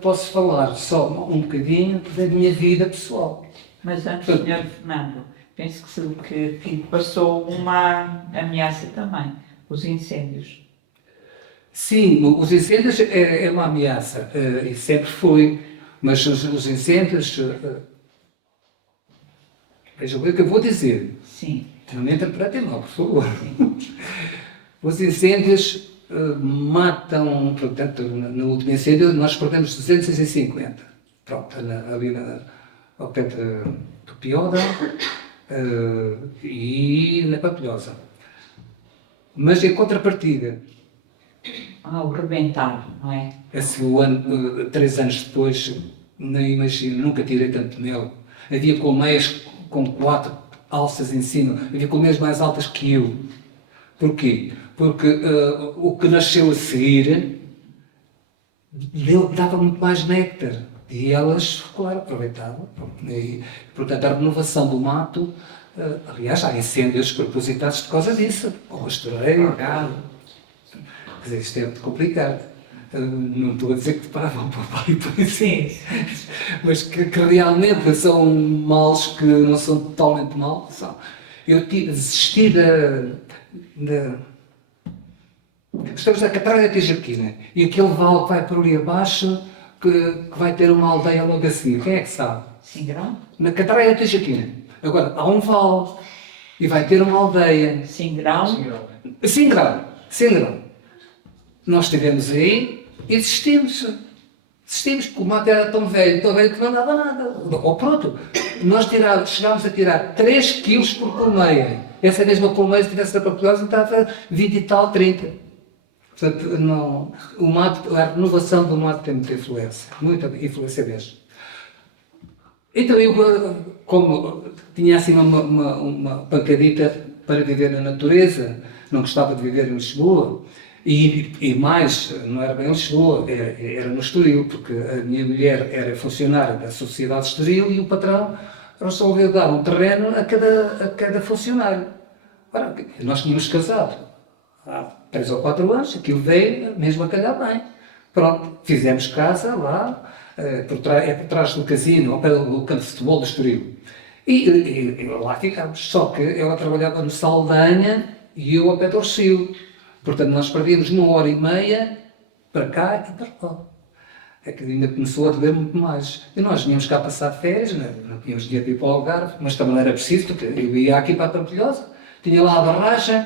posso falar só um bocadinho da minha vida pessoal. Mas antes, Sr. Fernando, penso que passou uma ameaça também, os incêndios. Sim, os incêndios é uma ameaça, e sempre foi, mas os incêndios, veja bem o que eu vou dizer. Sim. Não me interpretem mal, por favor. Os incêndios matam, portanto, no último incêndio nós perdemos 250. Pronto, ali ao pé do Pioda e na Papilhosa. Mas em contrapartida, O rebentar, não é? esse 3 anos depois, nem imagino, nunca tirei tanto mel. Havia colmeias com 4 alças em cima, havia colmeias mais altas que eu. Porquê? Porque o que nasceu a seguir dava muito mais néctar e elas, claro, aproveitavam. E, portanto, a renovação do mato, aliás, há incêndios propositados por causa disso, com pastoreio, gado. Quer dizer, isto é muito complicado. Não estou a dizer que paravam para o pai por isso, mas que realmente são males que não são totalmente maus. Eu desisti estamos na Catraia da Tijarquina e aquele vale que vai por ali abaixo que vai ter uma aldeia logo a seguir. Quem é que sabe? Singrão? Na Catraia da Tijarquina. Agora, há um vale e vai ter uma aldeia. Singrão? Singrão. Nós estivemos aí e desistimos. Desistimos porque o mato era tão velho que não dava nada. Ou pronto, nós chegámos a tirar 3 kg por colmeia. Essa mesma colmeia, se tivesse na Papilhosa, estava 20 e tal, 30. Portanto, não, a renovação do mato tem muita influência mesmo. Então eu, como tinha assim uma pancadita para viver na natureza, não gostava de viver em Lisboa, e mais, não era bem em Lisboa, era no Estoril, porque a minha mulher era funcionária da Sociedade Estoril e o patrão resolveu dar um terreno a cada funcionário. Ora, nós tínhamos casado há 3 ou 4 anos, aquilo veio mesmo a calhar bem. Pronto, fizemos casa lá, por trás do casino, ao pé do campo de futebol do Estoril. E lá ficámos, só que ela trabalhava no Saldanha e eu ao pé do Rocio. Portanto, nós perdíamos 1h30 para cá e para lá. É que ainda começou a doer muito mais. E nós vinhamos cá passar férias, não tínhamos dinheiro para ir para o Algarve, mas também não era preciso, porque eu ia aqui para a Pampilhosa, tinha lá a barragem,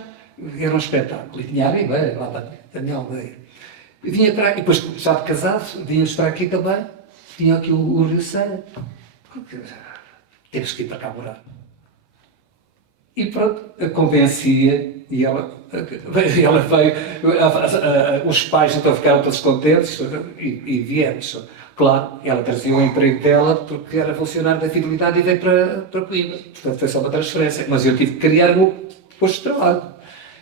era um espetáculo, e tinha a ribeira lá da minha aldeia. E vinha para aqui, depois já de casado, vínhamos para aqui também, tinha aqui o Rio Seira, porque temos que ir para cá morar. E pronto, a convencia, e ela veio, os pais então ficaram todos contentes e viemos. Claro, ela trazia o emprego dela porque era funcionário da Fidelidade e veio para Coimbra. Portanto, foi só uma transferência. Mas eu tive que criar o meu posto de trabalho.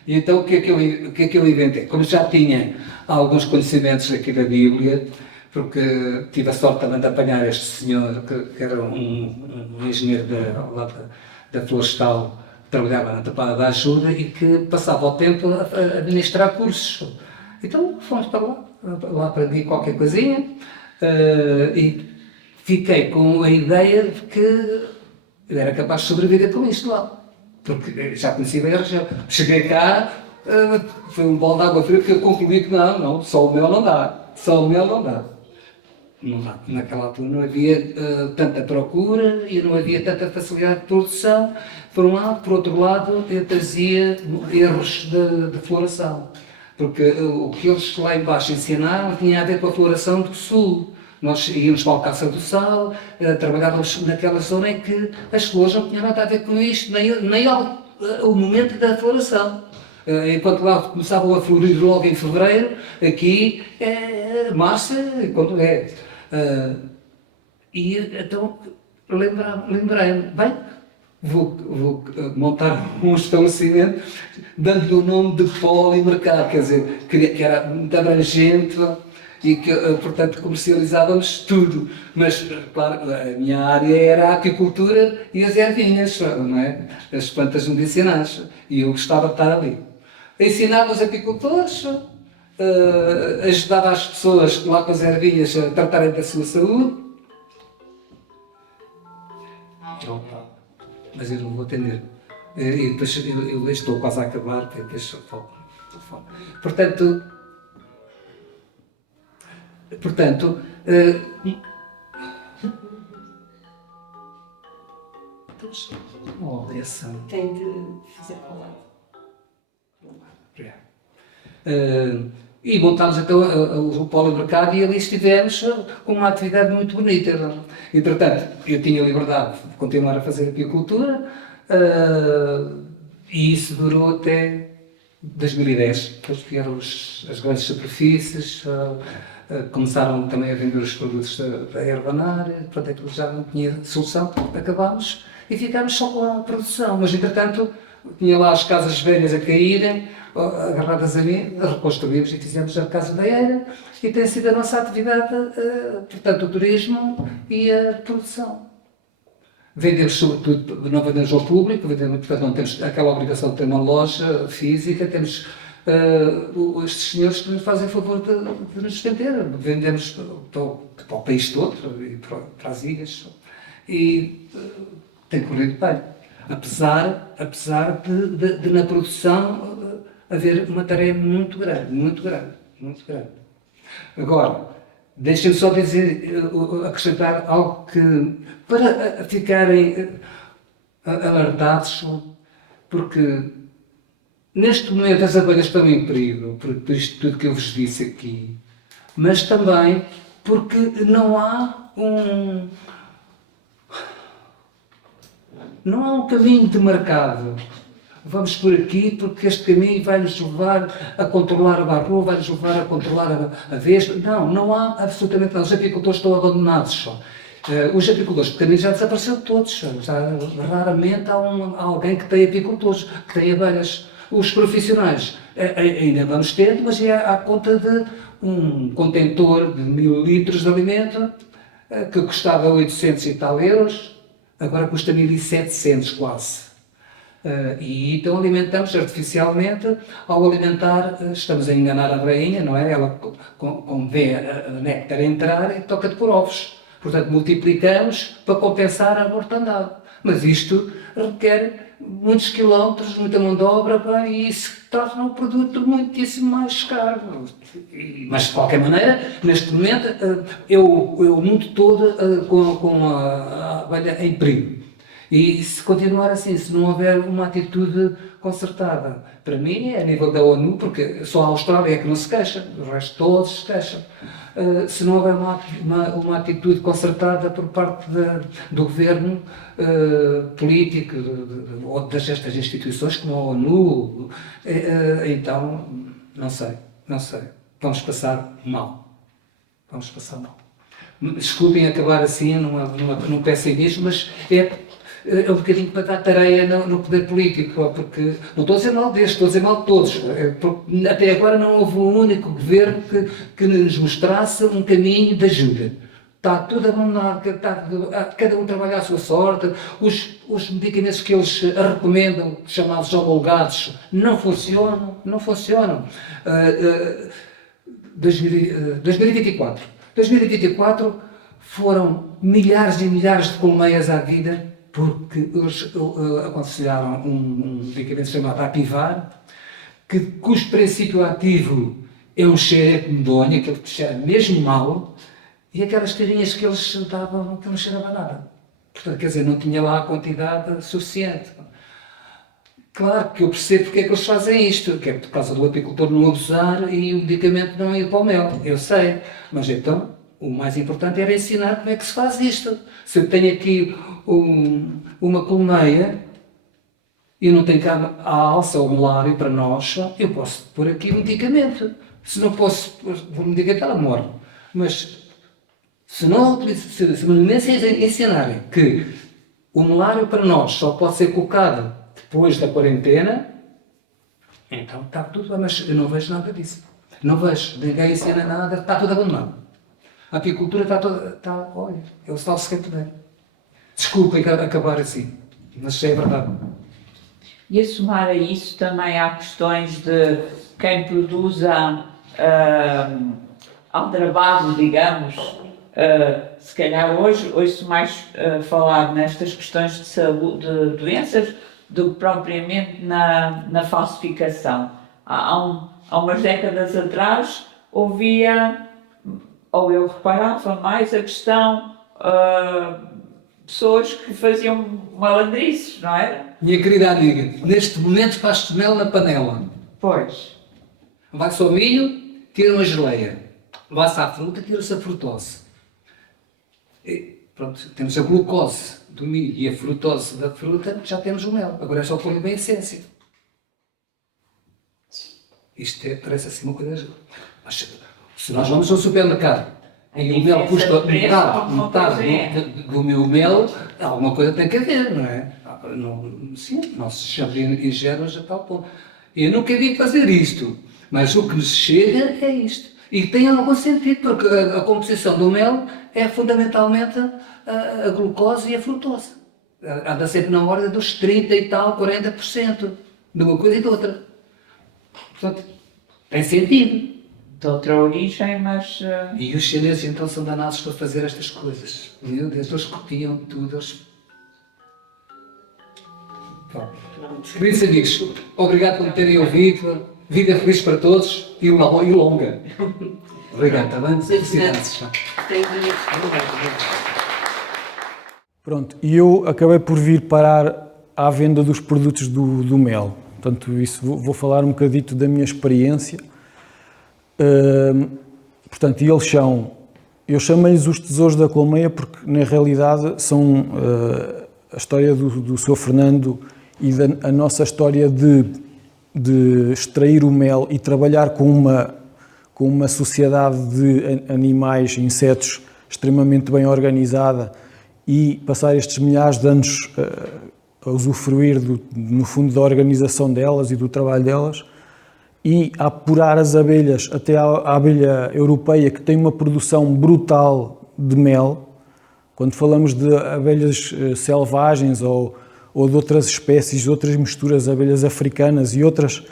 E então o que é que eu inventei? Como já tinha alguns conhecimentos aqui da Bíblia, porque tive a sorte também de apanhar este senhor, que era um engenheiro da Florestal, trabalhava na Tapada da Ajuda e que passava o tempo a administrar cursos. Então fomos para lá aprendi qualquer coisinha e fiquei com a ideia de que eu era capaz de sobreviver com isto lá, porque já conhecia bem a região. Cheguei cá, foi um balde de água fria que eu concluí que não, só o mel não dá, só o mel não dá. naquela altura não havia tanta procura e não havia tanta facilidade de produção, por um lado. Por outro lado, eu trazia erros de floração, porque o que eles lá embaixo ensinaram tinha a ver com a floração do sul. Nós íamos para a Alcácer do Sal, trabalhávamos naquela zona em que as flores não tinham nada a ver com isto, nem o momento da floração. Enquanto lá começavam a florir logo em fevereiro, aqui é março, quando é. E então lembrei-me, bem, vou montar um estabelecimento dando-lhe o nome de Polimercado, quer dizer, que era muito abrangente e que, portanto, comercializávamos tudo. Mas, claro, a minha área era a apicultura e as ervinhas, não é? As plantas medicinais. E eu gostava de estar ali. Ensinava os apicultores, ajudava as pessoas lá com as ervinhas a tratarem da sua saúde. Mas eu não vou atender. E depois eu estou quase a acabar, depois falo. Portanto, avaliação. Tem de fazer falar. E montámos então o Polimercado e ali estivemos com uma atividade muito bonita. Entretanto, eu tinha liberdade de continuar a fazer apicultura e isso durou até 2010. Depois vieram as grandes superfícies, começaram também a vender os produtos da Herbanar, portanto aquilo já não tinha solução, acabámos e ficámos só com a produção. Mas entretanto, tinha lá as casas velhas a caírem, agarradas a mim, reconstruímos e fizemos a Casa da Eira e tem sido a nossa atividade, portanto, o turismo e a produção. Vendemos sobretudo, não vendemos ao público, portanto não temos aquela obrigação de ter uma loja física, temos estes senhores que nos fazem favor de nos vender. Vendemos para o país todo e para as ilhas e tem corrido bem. Apesar de na produção haver uma tarefa muito grande. Agora, deixem-me só acrescentar algo que, para ficarem alertados, porque neste momento as abelhas estão em perigo, por isto tudo que eu vos disse aqui, mas também porque não há um caminho de mercado. Vamos por aqui porque este caminho vai nos levar a controlar a barroa, vai nos levar a controlar a vespa. Não há absolutamente nada. Os apicultores estão abandonados só. Os apicultores pequeninos já desapareceram todos. Raramente há alguém que tem apicultores, que tem abelhas. Os profissionais ainda vamos tendo, mas é à conta de um contentor de 1000 litros de alimento que custava 800 e tal euros, agora custa 1700 quase. E então alimentamos artificialmente. Ao alimentar, estamos a enganar a rainha, não é? Ela vê a néctar entrar e toca de por ovos. Portanto, multiplicamos para compensar a mortandade. Mas isto requer muitos quilómetros, muita mão de obra, e isso torna o produto muitíssimo mais caro. Mas, de qualquer maneira, neste momento, é o mundo todo com a abelha em perigo. E se continuar assim, se não houver uma atitude concertada, para mim é a nível da ONU, porque só a Austrália é que não se queixa, o resto todos se queixam. Se não houver uma atitude concertada por parte do governo político ou destas instituições como a ONU, então, não sei, vamos passar mal. Desculpem acabar assim num pessimismo, mas é um bocadinho para dar tareia no poder político, porque não estou a dizer mal deste, estou a dizer mal de todos. Até agora não houve um único governo que nos mostrasse um caminho de ajuda. Está tudo abandonado, cada um trabalha à sua sorte, os medicamentos que eles recomendam, chamados homologados, não funcionam. 2024 foram milhares e milhares de colmeias à vida, porque eles aconselharam um medicamento chamado Apivar, cujo princípio ativo é um cheiro de medonha, que cheira mesmo mal, E aquelas carinhas que eles davam, que não cheirava a nada. Portanto, quer dizer, não tinha lá a quantidade suficiente. Claro que eu percebo porque é que eles fazem isto, que é por causa do apicultor não abusar e o medicamento não ir para o mel, eu sei. Mas então, o mais importante era ensinar como é que se faz isto. Se eu tenho aqui uma colmeia e não tenho cá a alça ou o molário para nós, eu posso pôr aqui medicamento. Se não posso pôr medicamento, ela morre. Mas se me ensinarem que o molário para nós só pode ser colocado depois da quarentena, então está tudo bem, mas eu não vejo nada disso. Não vejo, ninguém ensina nada, está tudo abandonado. A apicultura está toda, olha, é o salve-se quem puder. Desculpem acabar assim, mas isso é verdade. E a somar a isso também há questões de quem produza aldrabado, digamos, se calhar hoje ouço mais falar nestas questões de saúde, de doenças, do que propriamente na falsificação. Há umas décadas atrás ouvia, ou eu reparava mais a questão, pessoas que faziam malandrices, não era? Minha querida amiga, neste momento faz mel na panela. Pois. Vai-se ao milho, tira uma geleia. Vai-se à fruta, tira-se a frutose. E, pronto, temos a glucose do milho e a frutose da fruta, já temos o mel. Agora é só pôr bem a essência. Isto parece assim uma coisa... Mas se nós vamos ao supermercado e o mel custa metade do meu mel, alguma coisa tem que haver, não é? Sim, nossos ingênuos a tal ponto. Eu nunca vi fazer isto, mas o que nos chega é isto. E tem algum sentido, porque a composição do mel é fundamentalmente a glucose e a frutose. Anda sempre na ordem dos 30 e tal, 40% de uma coisa e de outra. Portanto, tem sentido. De outra origem, mas... E os chineses então são danados para fazer estas coisas. Meu Deus, eles copiam tudo. Queridos amigos, obrigado por me terem ouvido. Vida feliz para todos e longa. Obrigado, está bem? Felicidades. Pronto, e eu acabei por vir parar à venda dos produtos do mel. Portanto, isso vou falar um bocadito da minha experiência. Portanto, eles são, eu chamo-lhes os tesouros da colmeia porque, na realidade, são a história do Sr. Fernando e a nossa história de extrair o mel e trabalhar com uma sociedade de animais, insetos extremamente bem organizada e passar estes milhares de anos a usufruir, no fundo, da organização delas e do trabalho delas e a apurar as abelhas até à abelha europeia, que tem uma produção brutal de mel. Quando falamos de abelhas selvagens ou de outras espécies, de outras misturas, abelhas africanas e outras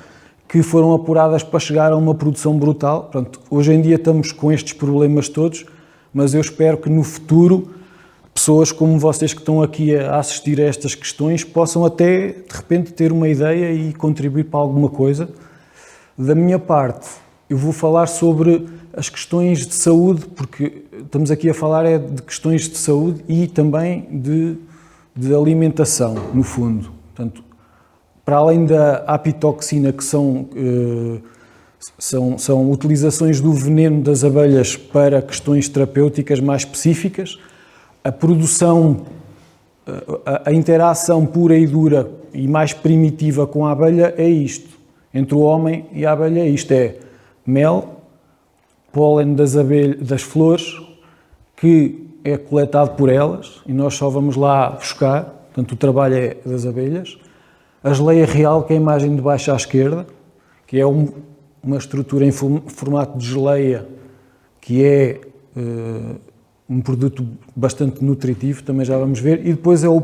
que foram apuradas para chegar a uma produção brutal. Pronto, hoje em dia estamos com estes problemas todos, mas eu espero que no futuro pessoas como vocês que estão aqui a assistir a estas questões possam até, de repente, ter uma ideia e contribuir para alguma coisa. Da minha parte, eu vou falar sobre as questões de saúde, porque estamos aqui a falar de questões de saúde e também de alimentação, no fundo. Portanto, para além da apitoxina, que são utilizações do veneno das abelhas para questões terapêuticas mais específicas, a produção, a interação pura e dura e mais primitiva com a abelha é isto. Entre o homem e a abelha isto é mel, pólen das flores, que é coletado por elas e nós só vamos lá buscar, portanto o trabalho é das abelhas. A geleia real, que é a imagem de baixo à esquerda, que é uma estrutura em formato de geleia, que é um produto bastante nutritivo, também já vamos ver. E depois é o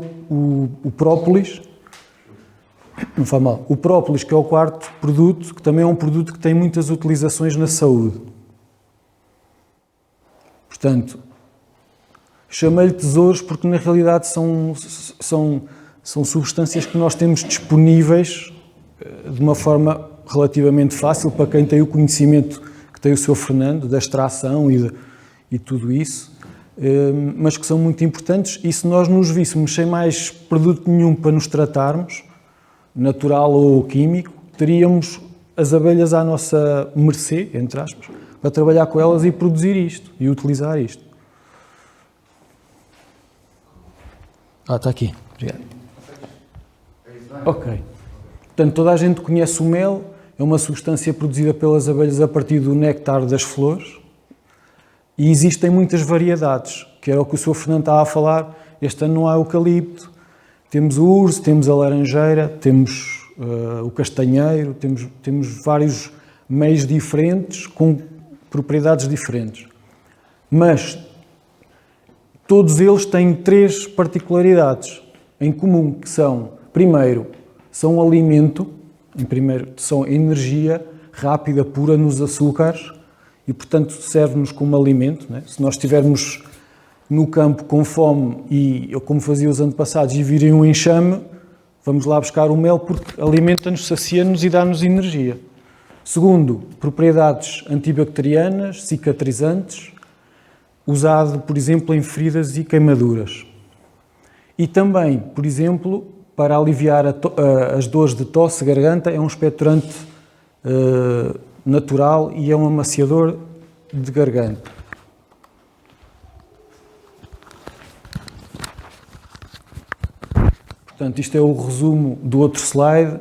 própolis, não faz mal, o própolis, que é o quarto produto, que também é um produto que tem muitas utilizações na saúde. Portanto, chamei-lhe tesouros porque na realidade são substâncias que nós temos disponíveis de uma forma relativamente fácil para quem tem o conhecimento que tem o Sr. Fernando, da extração e tudo isso. mas que são muito importantes, e se nós nos víssemos sem mais produto nenhum para nos tratarmos, natural ou químico, teríamos as abelhas à nossa mercê, entre aspas, para trabalhar com elas e produzir isto, e utilizar isto. Está aqui. Obrigado. Ok. Portanto, toda a gente conhece o mel, é uma substância produzida pelas abelhas a partir do néctar das flores, e existem muitas variedades, que era o que o Sr. Fernando estava a falar. Este ano não há eucalipto, temos o urso, temos a laranjeira, temos o castanheiro, temos vários meios diferentes, com propriedades diferentes. Mas todos eles têm 3 particularidades em comum, que são, primeiro, são alimento, são energia rápida, pura nos açúcares, e, portanto, serve-nos como alimento, né? Se nós estivermos no campo com fome, e como fazia os antepassados, e virem um enxame, vamos lá buscar o mel porque alimenta-nos, sacia-nos e dá-nos energia. Segundo, propriedades antibacterianas, cicatrizantes, usado, por exemplo, em feridas e queimaduras. E também, por exemplo, para aliviar as dores de tosse, garganta, é um expectorante natural e é um amaciador de garganta. Portanto, isto é o resumo do outro slide.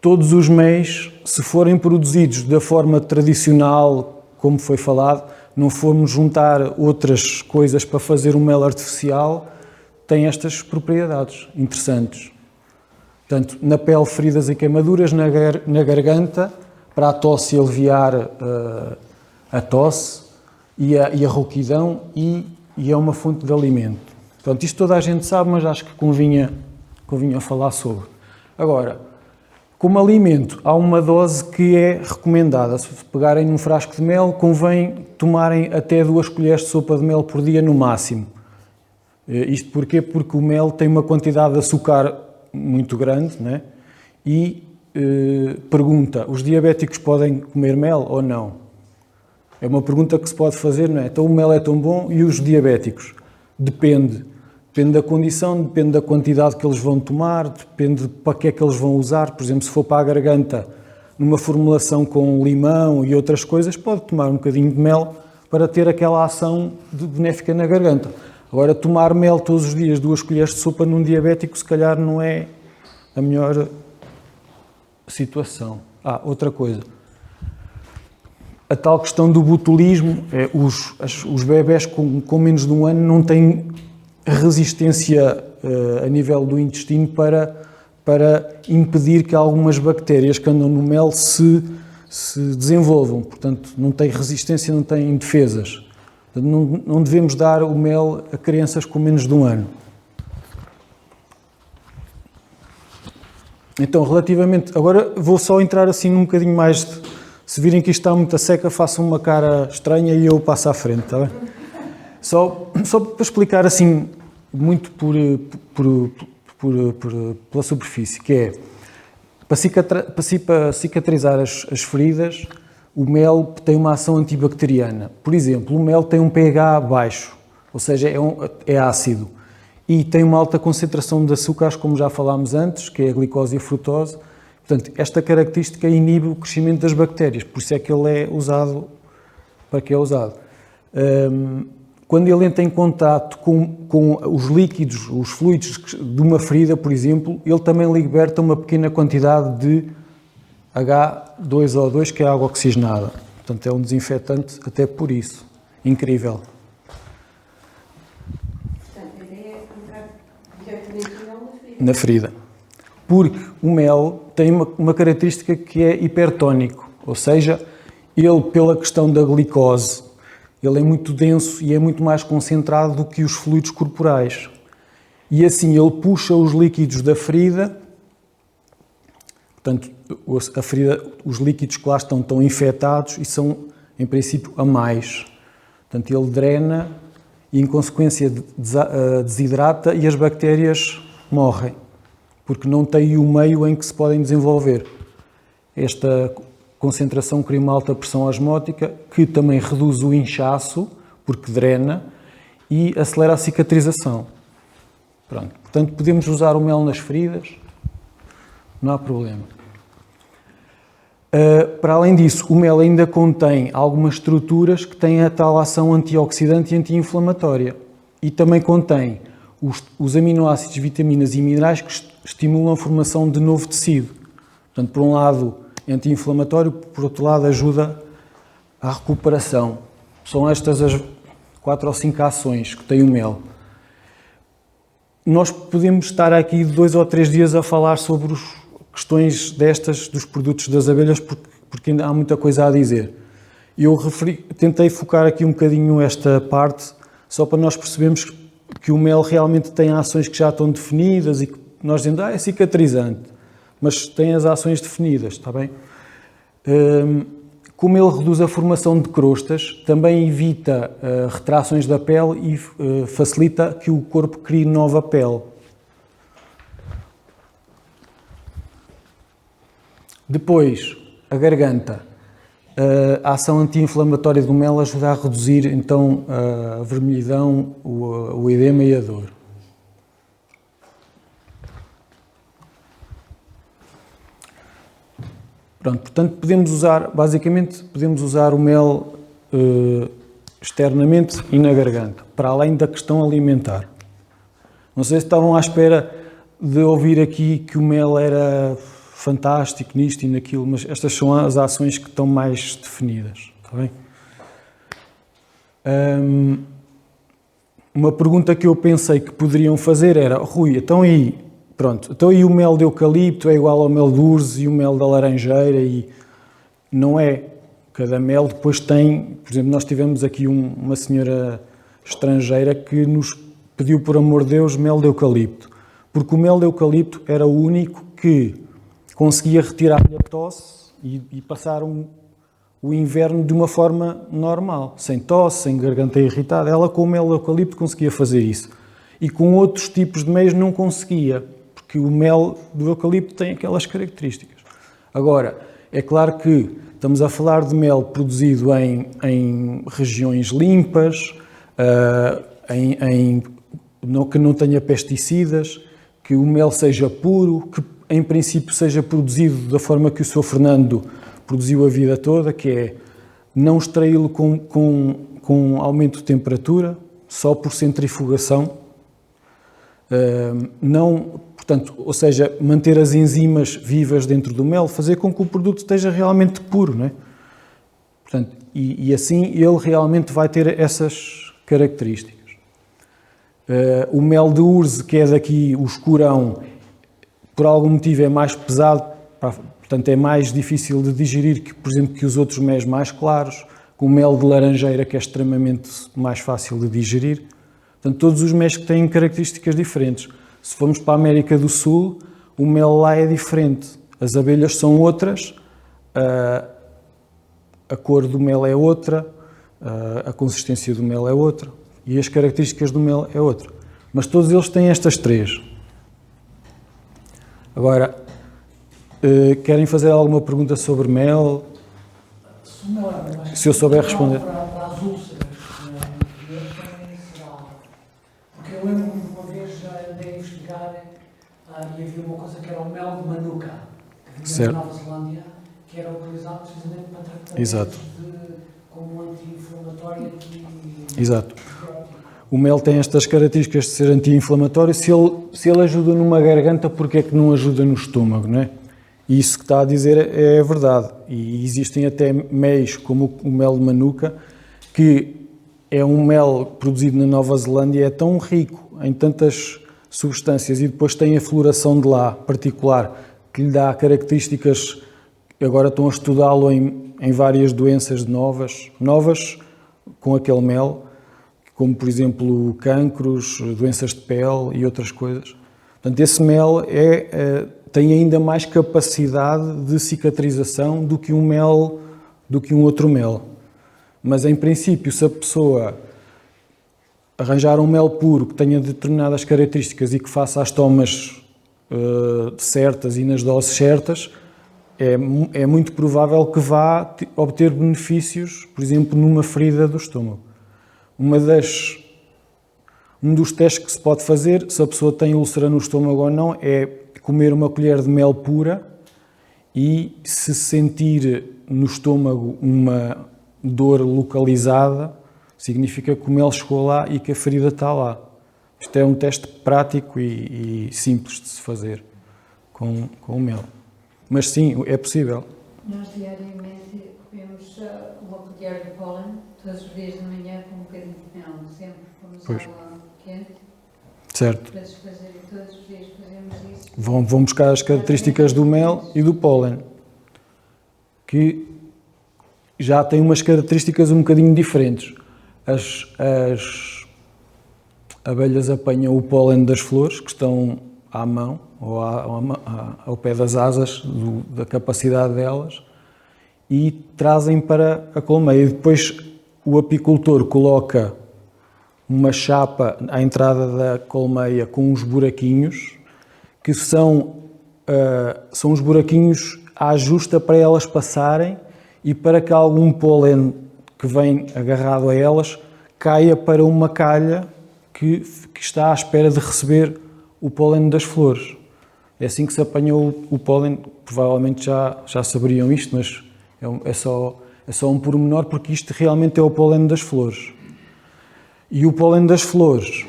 Todos os meis, se forem produzidos da forma tradicional, como foi falado, não formos juntar outras coisas para fazer um mel artificial, têm estas propriedades interessantes. Portanto, na pele, feridas e queimaduras, na garganta, para a tosse aliviar a tosse e a rouquidão, e é uma fonte de alimento. Portanto, isto toda a gente sabe, mas acho que convinha falar sobre. Agora, como alimento, há uma dose que é recomendada. Se pegarem num frasco de mel, convém tomarem até 2 colheres de sopa de mel por dia no máximo. Isto porquê? Porque o mel tem uma quantidade de açúcar muito grande, né? E pergunta, os diabéticos podem comer mel ou não? É uma pergunta que se pode fazer, não é? Então o mel é tão bom e os diabéticos? Depende. Depende da condição, depende da quantidade que eles vão tomar, depende de para que é que eles vão usar. Por exemplo, se for para a garganta, numa formulação com limão e outras coisas, pode tomar um bocadinho de mel para ter aquela ação benéfica na garganta. Agora, tomar mel todos os dias, 2 colheres de sopa num diabético, se calhar não é a melhor situação. Outra coisa. A tal questão do botulismo, os bebés com menos de 1 ano não têm resistência a nível do intestino para impedir que algumas bactérias que andam no mel se desenvolvam. Portanto, não têm resistência, não têm defesas. Não devemos dar o mel a crianças com menos de 1 ano. Então, relativamente... Agora vou só entrar assim num bocadinho mais... Se virem que isto está muito a seca, façam uma cara estranha e eu passo à frente, está bem? Só para explicar assim, muito pela superfície, que é, para cicatrizar as feridas, o mel tem uma ação antibacteriana. Por exemplo, o mel tem um pH baixo, ou seja, é ácido, e tem uma alta concentração de açúcares, como já falámos antes, que é a glicose e a frutose. Portanto, esta característica inibe o crescimento das bactérias, por isso é que ele é usado para que é usado. Quando ele entra em contato com os líquidos, os fluidos de uma ferida, por exemplo, ele também liberta uma pequena quantidade de H2O2, que é água oxigenada. Portanto, é um desinfetante até por isso. Incrível. Portanto, a ideia é colocar diretamente o mel na ferida. Porque o mel tem uma característica que é hipertónico, ou seja, ele, pela questão da glicose, ele é muito denso e é muito mais concentrado do que os fluidos corporais. E assim ele puxa os líquidos da ferida, portanto, a ferida, os líquidos que lá estão infectados e são, em princípio, a mais. Portanto, ele drena e, em consequência, desidrata e as bactérias morrem, porque não tem o meio em que se podem desenvolver. Esta concentração cria uma alta pressão osmótica, que também reduz o inchaço, porque drena e acelera a cicatrização. Pronto. Portanto, podemos usar o mel nas feridas, não há problema. Para além disso, o mel ainda contém algumas estruturas que têm a tal ação antioxidante e anti-inflamatória. E também contém os aminoácidos, vitaminas e minerais que estimulam a formação de novo tecido. Portanto, por um lado, é anti-inflamatório, por outro lado, ajuda à recuperação. São estas as 4 ou 5 ações que tem o mel. Nós podemos estar aqui 2 ou 3 dias a falar sobre as questões destas, dos produtos das abelhas, porque ainda há muita coisa a dizer. Eu tentei focar aqui um bocadinho esta parte, só para nós percebermos que o mel realmente tem ações que já estão definidas e que nós dizemos, é cicatrizante, mas tem as ações definidas, está bem? Como ele reduz a formação de crostas, também evita retrações da pele e facilita que o corpo crie nova pele. Depois, a garganta. A ação anti-inflamatória do mel ajuda a reduzir então a vermelhidão, o edema e a dor. Pronto, portanto, basicamente, podemos usar o mel externamente e na garganta, para além da questão alimentar. Não sei se estavam à espera de ouvir aqui que o mel era fantástico nisto e naquilo, mas estas são as ações que estão mais definidas, está bem? Uma pergunta que eu pensei que poderiam fazer era, Rui, então aí o mel de eucalipto é igual ao mel de urze e o mel da laranjeira e não é. Cada mel depois tem, por exemplo, nós tivemos aqui uma senhora estrangeira que nos pediu, por amor de Deus, mel de eucalipto, porque o mel de eucalipto era o único que conseguia retirar-lhe a tosse e passar o inverno de uma forma normal, sem tosse, sem garganta irritada. Ela com o mel de eucalipto conseguia fazer isso. E com outros tipos de meios não conseguia, porque o mel do eucalipto tem aquelas características. Agora, é claro que estamos a falar de mel produzido em regiões limpas, que não tenha pesticidas, que o mel seja puro, que em princípio seja produzido da forma que o Sr. Fernando produziu a vida toda, que é não extraí-lo com aumento de temperatura, só por centrifugação. Portanto, ou seja, manter as enzimas vivas dentro do mel, fazer com que o produto esteja realmente puro, não é? Portanto, e assim ele realmente vai ter essas características. O mel de urze, que é daqui o escurão, por algum motivo é mais pesado, portanto é mais difícil de digerir que, por exemplo, que os outros mels mais claros, com o mel de laranjeira, que é extremamente mais fácil de digerir. Portanto, todos os mels que têm características diferentes. Se formos para a América do Sul, o mel lá é diferente. As abelhas são outras, a cor do mel é outra, a consistência do mel é outra e as características do mel é outra. Mas todos eles têm estas 3. Agora, querem fazer alguma pergunta sobre mel? Se eu souber responder. Para as úlceras, porque eu lembro que uma vez já andei a investigar e havia uma coisa que era o mel de manuka, que vinha da Nova Zelândia, que era utilizado precisamente para tratamentos como anti-inflamatório e... Exato. O mel tem estas características de ser anti-inflamatório. Se ele ajuda numa garganta, porque é que não ajuda no estômago, não é? E isso que está a dizer é verdade. E existem até meios, como o mel de manuka, que é um mel produzido na Nova Zelândia, é tão rico em tantas substâncias e depois tem a floração de lá particular, que lhe dá características, agora estão a estudá-lo em várias doenças novas com aquele mel, como por exemplo cancros, doenças de pele e outras coisas. Portanto, esse mel tem ainda mais capacidade de cicatrização do que um outro mel. Mas em princípio, se a pessoa arranjar um mel puro que tenha determinadas características e que faça as tomas certas e nas doses certas, é muito provável que vá obter benefícios, por exemplo, numa ferida do estômago. um dos testes que se pode fazer, se a pessoa tem úlcera no estômago ou não, é comer uma colher de mel pura e se sentir no estômago uma dor localizada, significa que o mel chegou lá e que a ferida está lá. Isto é um teste prático e simples de se fazer com o mel. Mas sim, é possível. Nós diariamente comemos uma colher de pólen, todos os dias de manhã com um bocadinho de mel, sempre pomos Pois. água quente Certo. para desfazer e todos os dias fazemos isso. Vão buscar as características do mel e do pólen, que já têm umas características um bocadinho diferentes. As abelhas apanham o pólen das flores, que estão à mão, ou ao pé das asas, da capacidade delas, e trazem para a colmeia. E depois o apicultor coloca uma chapa à entrada da colmeia com uns buraquinhos, que são os buraquinhos à justa para elas passarem e para que algum pólen que vem agarrado a elas caia para uma calha que está à espera de receber o pólen das flores. É assim que se apanhou o pólen. Provavelmente já saberiam isto, mas é só um pormenor, porque isto realmente é o pólen das flores. E o pólen das flores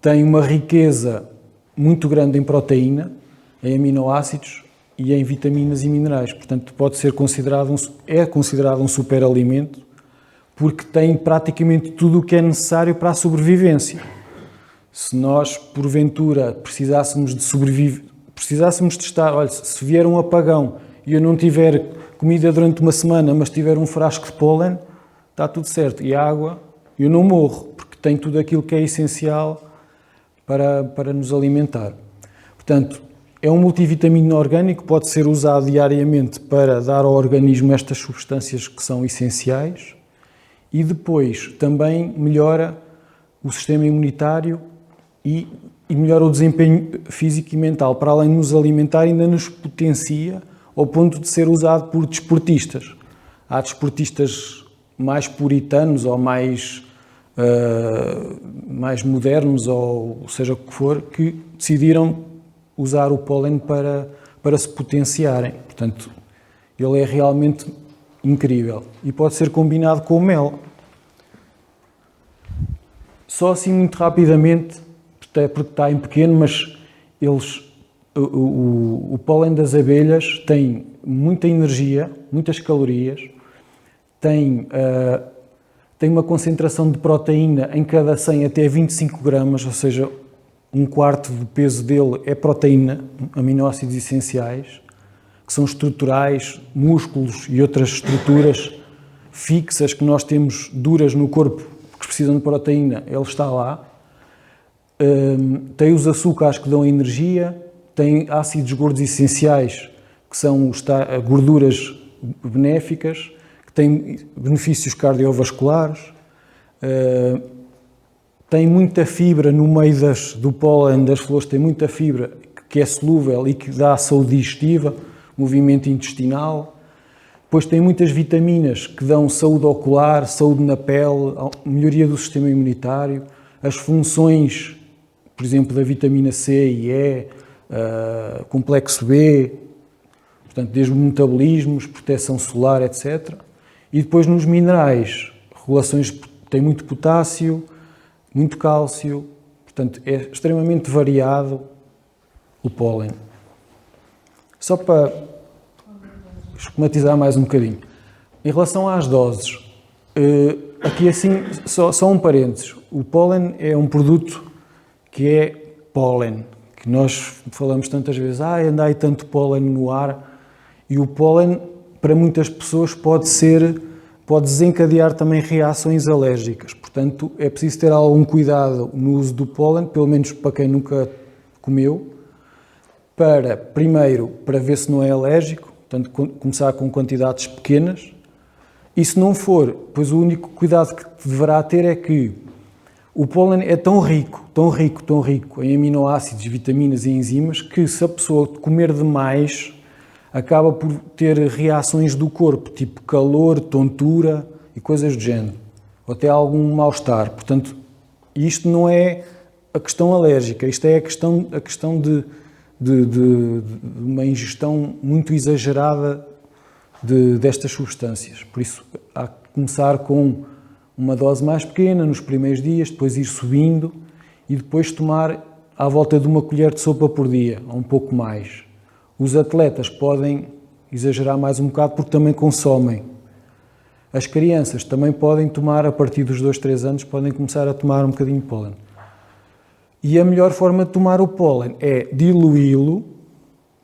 tem uma riqueza muito grande em proteína, em aminoácidos e em vitaminas e minerais. Portanto, é considerado um superalimento, porque tem praticamente tudo o que é necessário para a sobrevivência. Se nós, porventura, precisássemos de estar, olha, se vier um apagão e eu não tiver comida durante uma semana, mas tiver um frasco de pólen, está tudo certo. E água, eu não morro, porque tem tudo aquilo que é essencial para nos alimentar. Portanto, é um multivitamínico orgânico, pode ser usado diariamente para dar ao organismo estas substâncias que são essenciais e depois também melhora o sistema imunitário e melhora o desempenho físico e mental. Para além de nos alimentar, ainda nos potencia ao ponto de ser usado por desportistas. Há desportistas mais puritanos ou mais modernos, ou seja o que for, que decidiram usar o pólen para se potenciarem. Portanto, ele é realmente incrível e pode ser combinado com o mel. Só assim muito rapidamente, até porque está em pequeno, mas o pólen das abelhas tem muita energia, muitas calorias, tem uma concentração de proteína em cada 100 até 25 gramas, ou seja, um quarto do peso dele é proteína, aminoácidos essenciais, que são estruturais, músculos e outras estruturas fixas que nós temos duras no corpo, que precisam de proteína, ele está lá. Tem os açúcares que dão energia, tem ácidos gordos essenciais, que são gorduras benéficas, que têm benefícios cardiovasculares, tem muita fibra no meio do pólen das flores, tem muita fibra que é solúvel e que dá saúde digestiva, movimento intestinal. Depois tem muitas vitaminas que dão saúde ocular, saúde na pele, melhoria do sistema imunitário, as funções, por exemplo, da vitamina C e E, complexo B, portanto, desde metabolismos, proteção solar, etc. E depois nos minerais, tem muito potássio, muito cálcio, portanto, é extremamente variado o pólen. Só para esquematizar mais um bocadinho. Em relação às doses, aqui assim, só um parênteses. O pólen é um produto que é pólen, que nós falamos tantas vezes, anda aí tanto pólen no ar, e o pólen, para muitas pessoas, pode desencadear também reações alérgicas. Portanto, é preciso ter algum cuidado no uso do pólen, pelo menos para quem nunca comeu, primeiro, para ver se não é alérgico, portanto, começar com quantidades pequenas, e se não for, pois o único cuidado que deverá ter é que o pólen é tão rico em aminoácidos, vitaminas e enzimas, que se a pessoa comer demais, acaba por ter reações do corpo, tipo calor, tontura, e coisas do género, ou até algum mal-estar. Portanto, isto não é a questão alérgica, isto é a questão de uma ingestão muito exagerada destas substâncias. Por isso, há que começar com uma dose mais pequena nos primeiros dias, depois ir subindo e depois tomar à volta de uma colher de sopa por dia, ou um pouco mais. Os atletas podem exagerar mais um bocado porque também consomem. As crianças também podem tomar, a partir dos 2, 3 anos, podem começar a tomar um bocadinho de pólen. E a melhor forma de tomar o pólen é diluí-lo,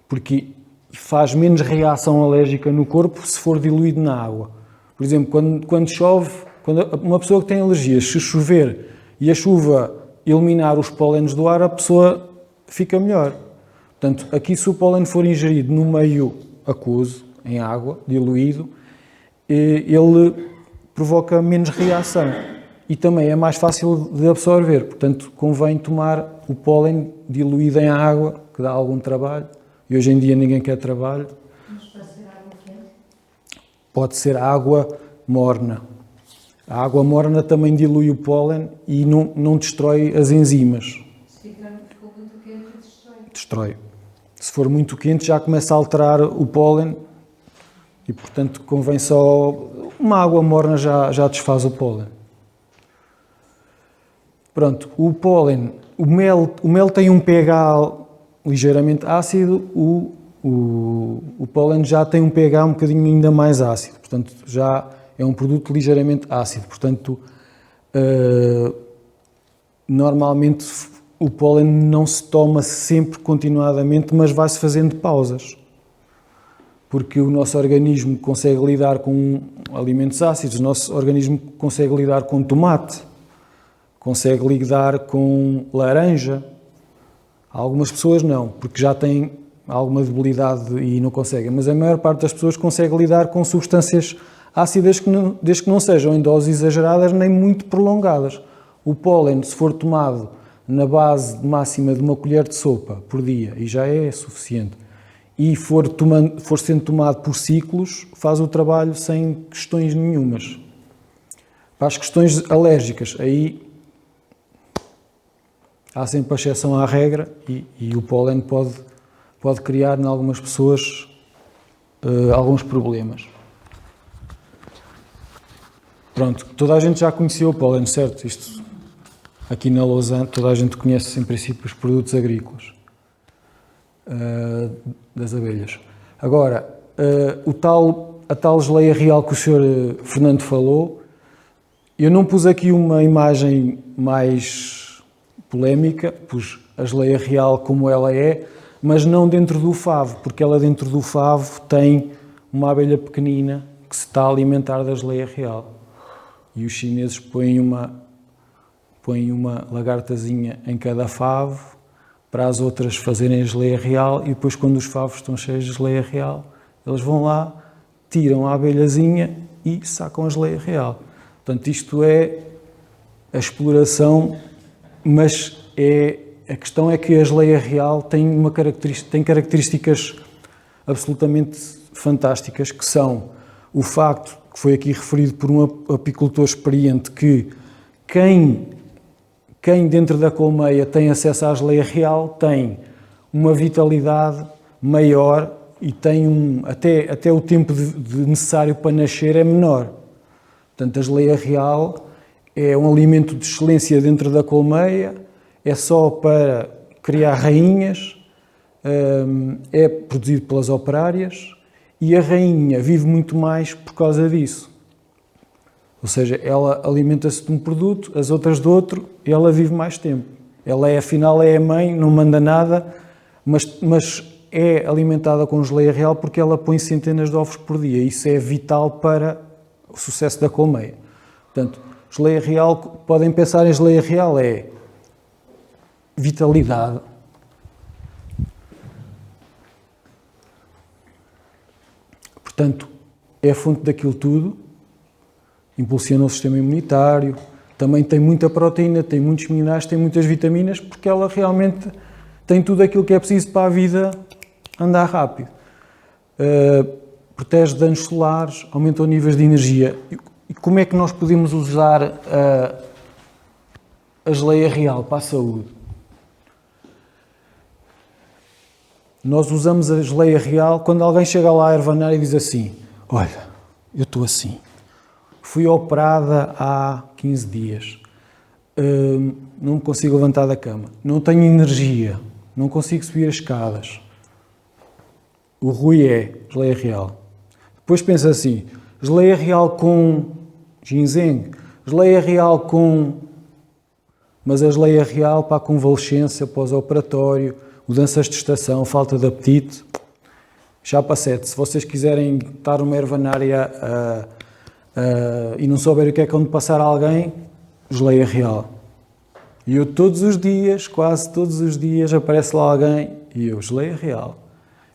porque faz menos reação alérgica no corpo se for diluído na água. Por exemplo, quando chove, quando uma pessoa que tem alergias, se chover e a chuva eliminar os pólenes do ar, a pessoa fica melhor. Portanto, aqui se o pólen for ingerido no meio aquoso, em água, diluído, ele provoca menos reação e também é mais fácil de absorver. Portanto, convém tomar o pólen diluído em água, que dá algum trabalho, e hoje em dia ninguém quer trabalho. Mas pode ser água quente? Pode ser água morna. A água morna também dilui o pólen e não destrói as enzimas. Se ficou muito quente, destrói. Destrói. Se for muito quente, já começa a alterar o pólen e, portanto, convém só... Uma água morna já desfaz o pólen. Pronto, o pólen... O mel tem um pH ligeiramente ácido, o pólen já tem um pH um bocadinho ainda mais ácido. Portanto, já é um produto ligeiramente ácido. Portanto, normalmente o pólen não se toma sempre continuadamente, mas vai-se fazendo pausas. Porque o nosso organismo consegue lidar com alimentos ácidos, o nosso organismo consegue lidar com tomate, consegue lidar com laranja. Algumas pessoas não, porque já têm alguma debilidade e não conseguem, mas a maior parte das pessoas consegue lidar com substâncias ácidas desde que não sejam em doses exageradas nem muito prolongadas. O pólen, se for tomado na base máxima de uma colher de sopa por dia, e já é suficiente, e for sendo tomado por ciclos, faz o trabalho sem questões nenhumas. Para as questões alérgicas, aí há sempre a exceção à regra e o pólen pode criar em algumas pessoas alguns problemas. Pronto, toda a gente já conheceu o pólen, certo? Isto, aqui na Lausanne, toda a gente conhece em princípio os produtos agrícolas das abelhas. Agora, a tal geleia real que o Sr. Fernando falou, eu não pus aqui uma imagem mais polémica, pus a geleia real como ela é, mas não dentro do favo, porque ela dentro do favo tem uma abelha pequenina que se está a alimentar da geleia real. E os chineses põem uma lagartazinha em cada favo para as outras fazerem a geleia real e depois quando os favos estão cheios de geleia real, eles vão lá, tiram a abelhazinha e sacam a geleia real. Portanto, isto é a exploração, mas a questão é que a geleia real tem características absolutamente fantásticas, que são o facto, que foi aqui referido por um apicultor experiente, que quem dentro da colmeia tem acesso à geleia real tem uma vitalidade maior e tem até o tempo necessário para nascer é menor. Portanto, a geleia real é um alimento de excelência dentro da colmeia, é só para criar rainhas, é produzido pelas operárias e a rainha vive muito mais por causa disso. Ou seja, ela alimenta-se de um produto, as outras de outro, e ela vive mais tempo. Afinal, é a mãe, não manda nada, mas é alimentada com geleia real porque ela põe centenas de ovos por dia. Isso é vital para o sucesso da colmeia. Portanto, geleia real, podem pensar em geleia real, é vitalidade, portanto, é a fonte daquilo tudo, impulsiona o sistema imunitário, também tem muita proteína, tem muitos minerais, tem muitas vitaminas, porque ela realmente tem tudo aquilo que é preciso para a vida andar rápido. Protege danos solares, aumenta os níveis de energia. E como é que nós podemos usar a geleia real para a saúde? Nós usamos a geleia real quando alguém chega lá à ervanária e diz assim: olha, eu estou assim, fui operada há 15 dias, não me consigo levantar da cama, não tenho energia, não consigo subir as escadas. O Rui é geleia real. Depois pensa assim: geleia real com ginseng, geleia real com... Mas a geleia real para a convalescência, pós-operatório, mudanças de estação, falta de apetite, já passete. Se vocês quiserem estar numa ervanária e não souberem o que é que onde passar alguém, geleia real. E eu todos os dias, quase todos os dias, aparece lá alguém e eu, geleia real.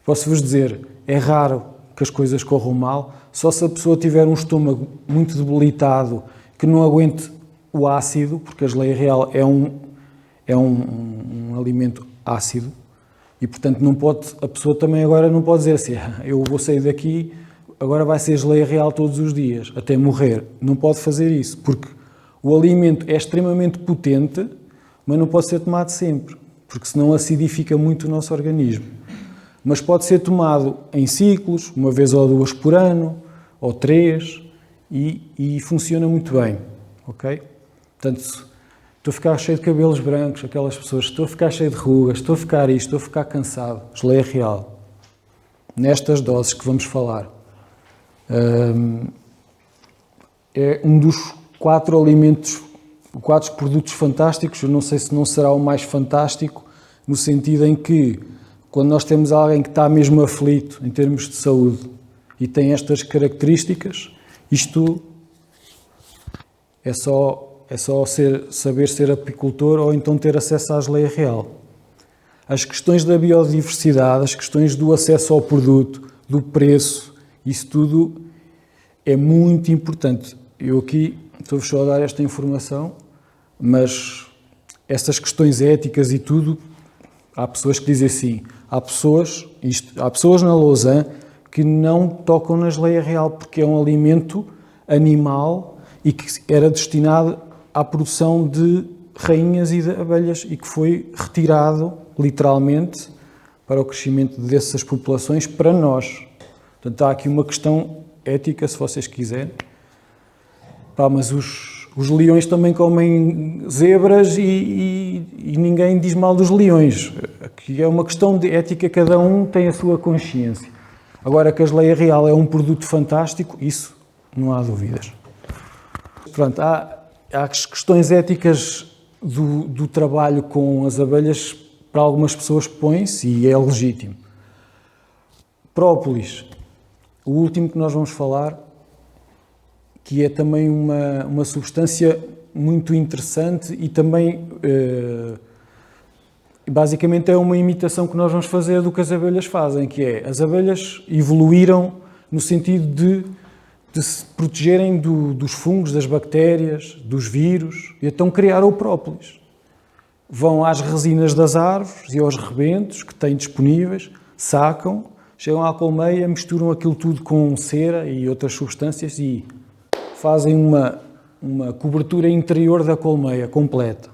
Posso-vos dizer, é raro que as coisas corram mal, só se a pessoa tiver um estômago muito debilitado, que não aguente o ácido, porque a geleia real é um alimento ácido, e portanto não pode, a pessoa também agora não pode dizer assim: eu vou sair daqui, agora vai ser geleia real todos os dias, até morrer. Não pode fazer isso, porque o alimento é extremamente potente, mas não pode ser tomado sempre, porque senão acidifica muito o nosso organismo. Mas pode ser tomado em ciclos, uma vez ou duas por ano, ou 3, e funciona muito bem, ok? Portanto, estou a ficar cheio de cabelos brancos, aquelas pessoas, estou a ficar cheio de rugas, estou a ficar isto, estou a ficar cansado. Geleia real. Nestas doses que vamos falar. É um dos 4 alimentos, 4 produtos fantásticos. Eu não sei se não será o mais fantástico, no sentido em que, quando nós temos alguém que está mesmo aflito em termos de saúde e tem estas características, isto é só saber ser apicultor ou então ter acesso à geleia real. As questões da biodiversidade, as questões do acesso ao produto, do preço, isso tudo é muito importante. Eu aqui estou-vos só a dar esta informação, mas essas questões éticas e tudo, há pessoas que dizem assim, há pessoas na Lausanne que não tocam na geleia real porque é um alimento animal e que era destinado à produção de rainhas e de abelhas e que foi retirado, literalmente, para o crescimento dessas populações para nós. Portanto, há aqui uma questão ética, se vocês quiserem. Mas os leões também comem zebras e ninguém diz mal dos leões. Aqui é uma questão de ética, cada um tem a sua consciência. Agora, que a geleia real é um produto fantástico, isso não há dúvidas. Pronto, há as questões éticas do trabalho com as abelhas, para algumas pessoas põe-se e é legítimo. Própolis, o último que nós vamos falar, que é também uma substância muito interessante e também, basicamente, é uma imitação que nós vamos fazer do que as abelhas fazem, que é, as abelhas evoluíram no sentido de se protegerem dos fungos, das bactérias, dos vírus, e então criaram o própolis. Vão às resinas das árvores e aos rebentos que têm disponíveis, sacam, chegam à colmeia, misturam aquilo tudo com cera e outras substâncias e fazem uma cobertura interior da colmeia completa.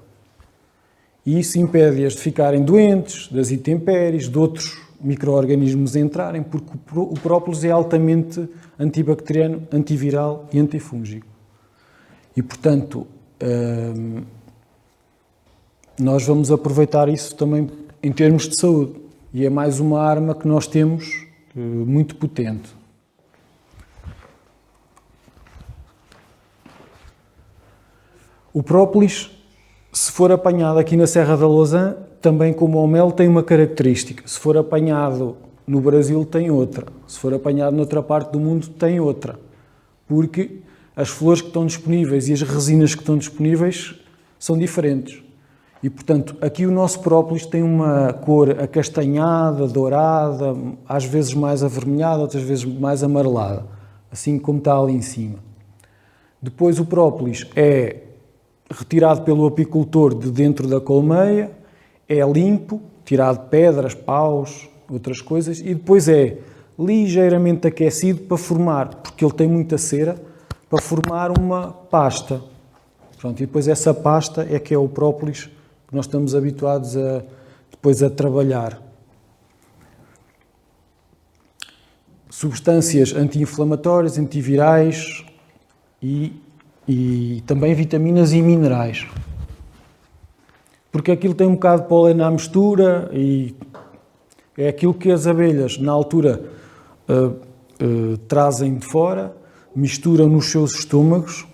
E isso impede-as de ficarem doentes, das intempéries, de outros micro-organismos entrarem, porque o própolis é altamente antibacteriano, antiviral e antifúngico. E, portanto, nós vamos aproveitar isso também em termos de saúde. E é mais uma arma que nós temos muito potente. O própolis, se for apanhado aqui na Serra da Lausanne, também como o mel, tem uma característica. Se for apanhado no Brasil, tem outra. Se for apanhado noutra parte do mundo, tem outra. Porque as flores que estão disponíveis e as resinas que estão disponíveis são diferentes. E, portanto, aqui o nosso própolis tem uma cor acastanhada, dourada, às vezes mais avermelhada, outras vezes mais amarelada, assim como está ali em cima. Depois o própolis é retirado pelo apicultor de dentro da colmeia, é limpo, tirado pedras, paus, outras coisas, e depois é ligeiramente aquecido para formar, porque ele tem muita cera, para formar uma pasta. Pronto, e depois essa pasta é que é o própolis que nós estamos habituados depois a trabalhar. Substâncias anti-inflamatórias, antivirais e também vitaminas e minerais. Porque aquilo tem um bocado de pólen à mistura e é aquilo que as abelhas, na altura, trazem de fora, misturam nos seus estômagos.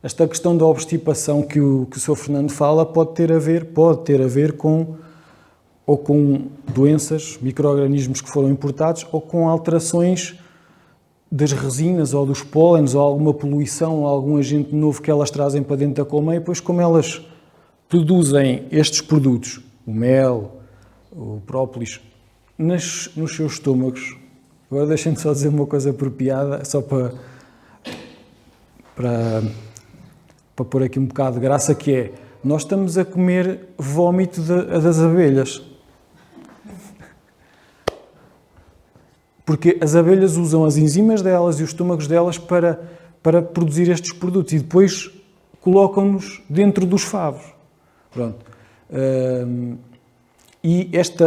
Esta questão da obstipação que o Sr. Fernando fala pode ter a ver com doenças, micro-organismos que foram importados ou com alterações das resinas ou dos pólenes ou alguma poluição ou algum agente novo que elas trazem para dentro da colmeia, pois como elas produzem estes produtos, o mel, o própolis, nos seus estômagos. Agora deixem-me só dizer uma coisa por piada, só para pôr aqui um bocado de graça, que é, nós estamos a comer vómito das abelhas. Porque as abelhas usam as enzimas delas e os estômagos delas para produzir estes produtos e depois colocam-nos dentro dos favos. Pronto.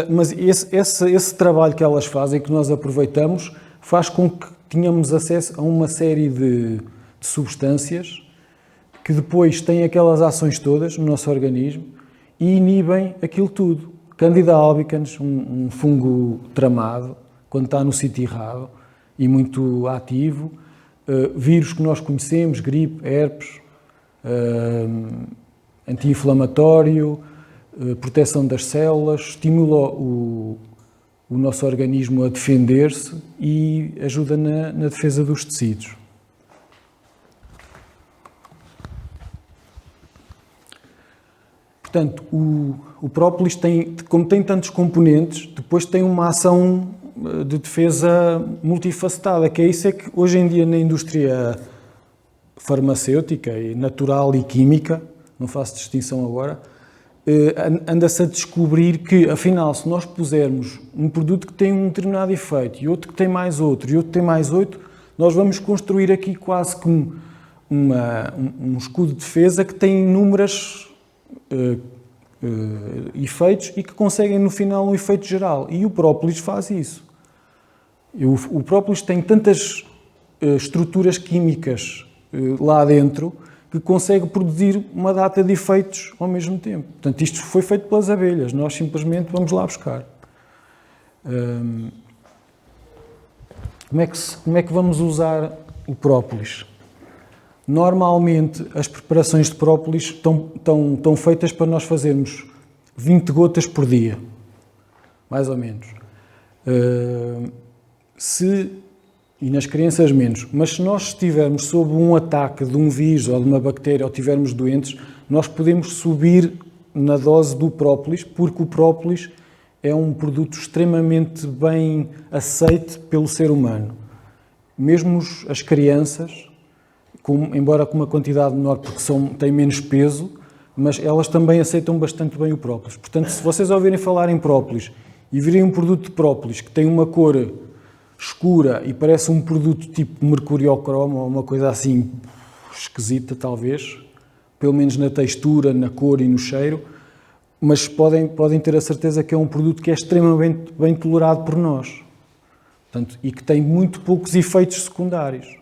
Mas esse trabalho que elas fazem, que nós aproveitamos, faz com que tenhamos acesso a uma série de substâncias que depois têm aquelas ações todas no nosso organismo e inibem aquilo tudo. Candida albicans, um fungo tramado, quando está no sítio errado e muito ativo, vírus que nós conhecemos, gripe, herpes, anti-inflamatório, proteção das células, estimula o nosso organismo a defender-se e ajuda na defesa dos tecidos. Portanto, o própolis como tem tantos componentes, depois tem uma ação de defesa multifacetada, que é isso que hoje em dia na indústria farmacêutica e natural e química, não faço distinção agora, anda-se a descobrir que, afinal, se nós pusermos um produto que tem um determinado efeito e outro que tem mais outro e outro que tem mais outro, nós vamos construir aqui quase que um escudo de defesa que tem inúmeros efeitos e que conseguem no final um efeito geral. E o própolis faz isso. O própolis tem tantas estruturas químicas lá dentro que consegue produzir uma data de efeitos ao mesmo tempo. Portanto, isto foi feito pelas abelhas, nós simplesmente vamos lá buscar. Como é que vamos usar o própolis? Normalmente, as preparações de própolis estão feitas para nós fazermos 20 gotas por dia, mais ou menos. E nas crianças menos, mas se nós estivermos sob um ataque de um vírus ou de uma bactéria ou estivermos doentes, nós podemos subir na dose do própolis, porque o própolis é um produto extremamente bem aceite pelo ser humano. Mesmo as crianças, embora com uma quantidade menor porque têm menos peso, mas elas também aceitam bastante bem o própolis. Portanto, se vocês ouvirem falar em própolis e virem um produto de própolis que tem uma cor escura e parece um produto tipo mercuriocromo ou uma coisa assim esquisita, talvez, pelo menos na textura, na cor e no cheiro, mas podem ter a certeza que é um produto que é extremamente bem tolerado por nós. Portanto, e que tem muito poucos efeitos secundários.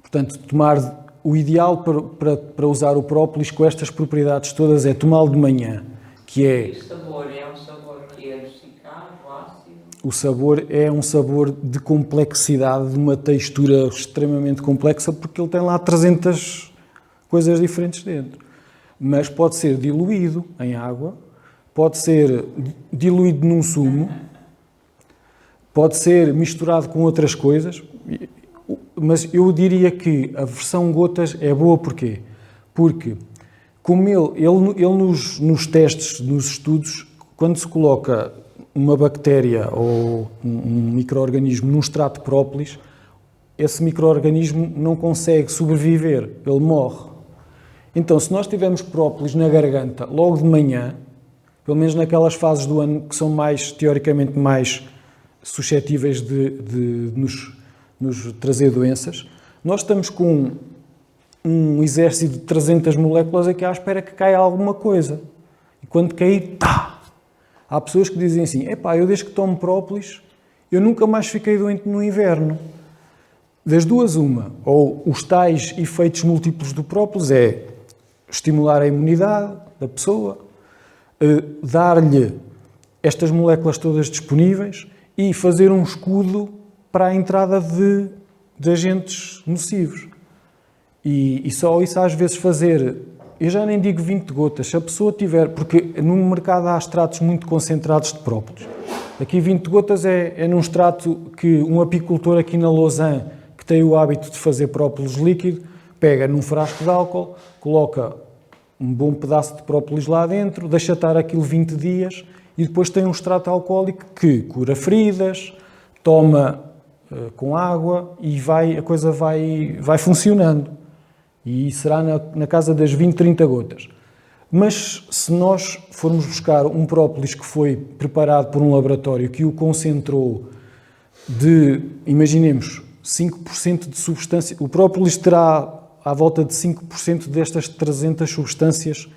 Portanto, o ideal para usar o própolis com estas propriedades todas é tomá-lo de manhã, que é... E o sabor é um sabor que é adocicado, ácido? O sabor é um sabor de complexidade, de uma textura extremamente complexa, porque ele tem lá 300 coisas diferentes dentro. Mas pode ser diluído em água, pode ser diluído num sumo, pode ser misturado com outras coisas, mas eu diria que a versão gotas é boa porquê? Porque, como ele nos testes, nos estudos, quando se coloca uma bactéria ou um micro-organismo num extrato de própolis, esse micro-organismo não consegue sobreviver, ele morre. Então, se nós tivermos própolis na garganta logo de manhã, pelo menos naquelas fases do ano que são teoricamente mais suscetíveis de nos trazer doenças. Nós estamos com um exército de 300 moléculas aqui à espera que caia alguma coisa. E quando cair, tá! Há pessoas que dizem assim, epá, eu desde que tomo própolis, eu nunca mais fiquei doente no inverno. Das duas, uma. Ou os tais efeitos múltiplos do própolis é estimular a imunidade da pessoa, dar-lhe estas moléculas todas disponíveis e fazer um escudo para a entrada de agentes nocivos. E só isso às vezes fazer, eu já nem digo 20 gotas, se a pessoa tiver, porque no mercado há extratos muito concentrados de própolis. Aqui 20 gotas é num extrato que um apicultor aqui na Lausanne, que tem o hábito de fazer própolis líquido, pega num frasco de álcool, coloca um bom pedaço de própolis lá dentro, deixa estar aquilo 20 dias e depois tem um extrato alcoólico que cura feridas, toma com água e a coisa vai funcionando. E será na casa das 20, 30 gotas. Mas se nós formos buscar um própolis que foi preparado por um laboratório que o concentrou imaginemos, 5% de substância, o própolis terá à volta de 5% destas 300 substâncias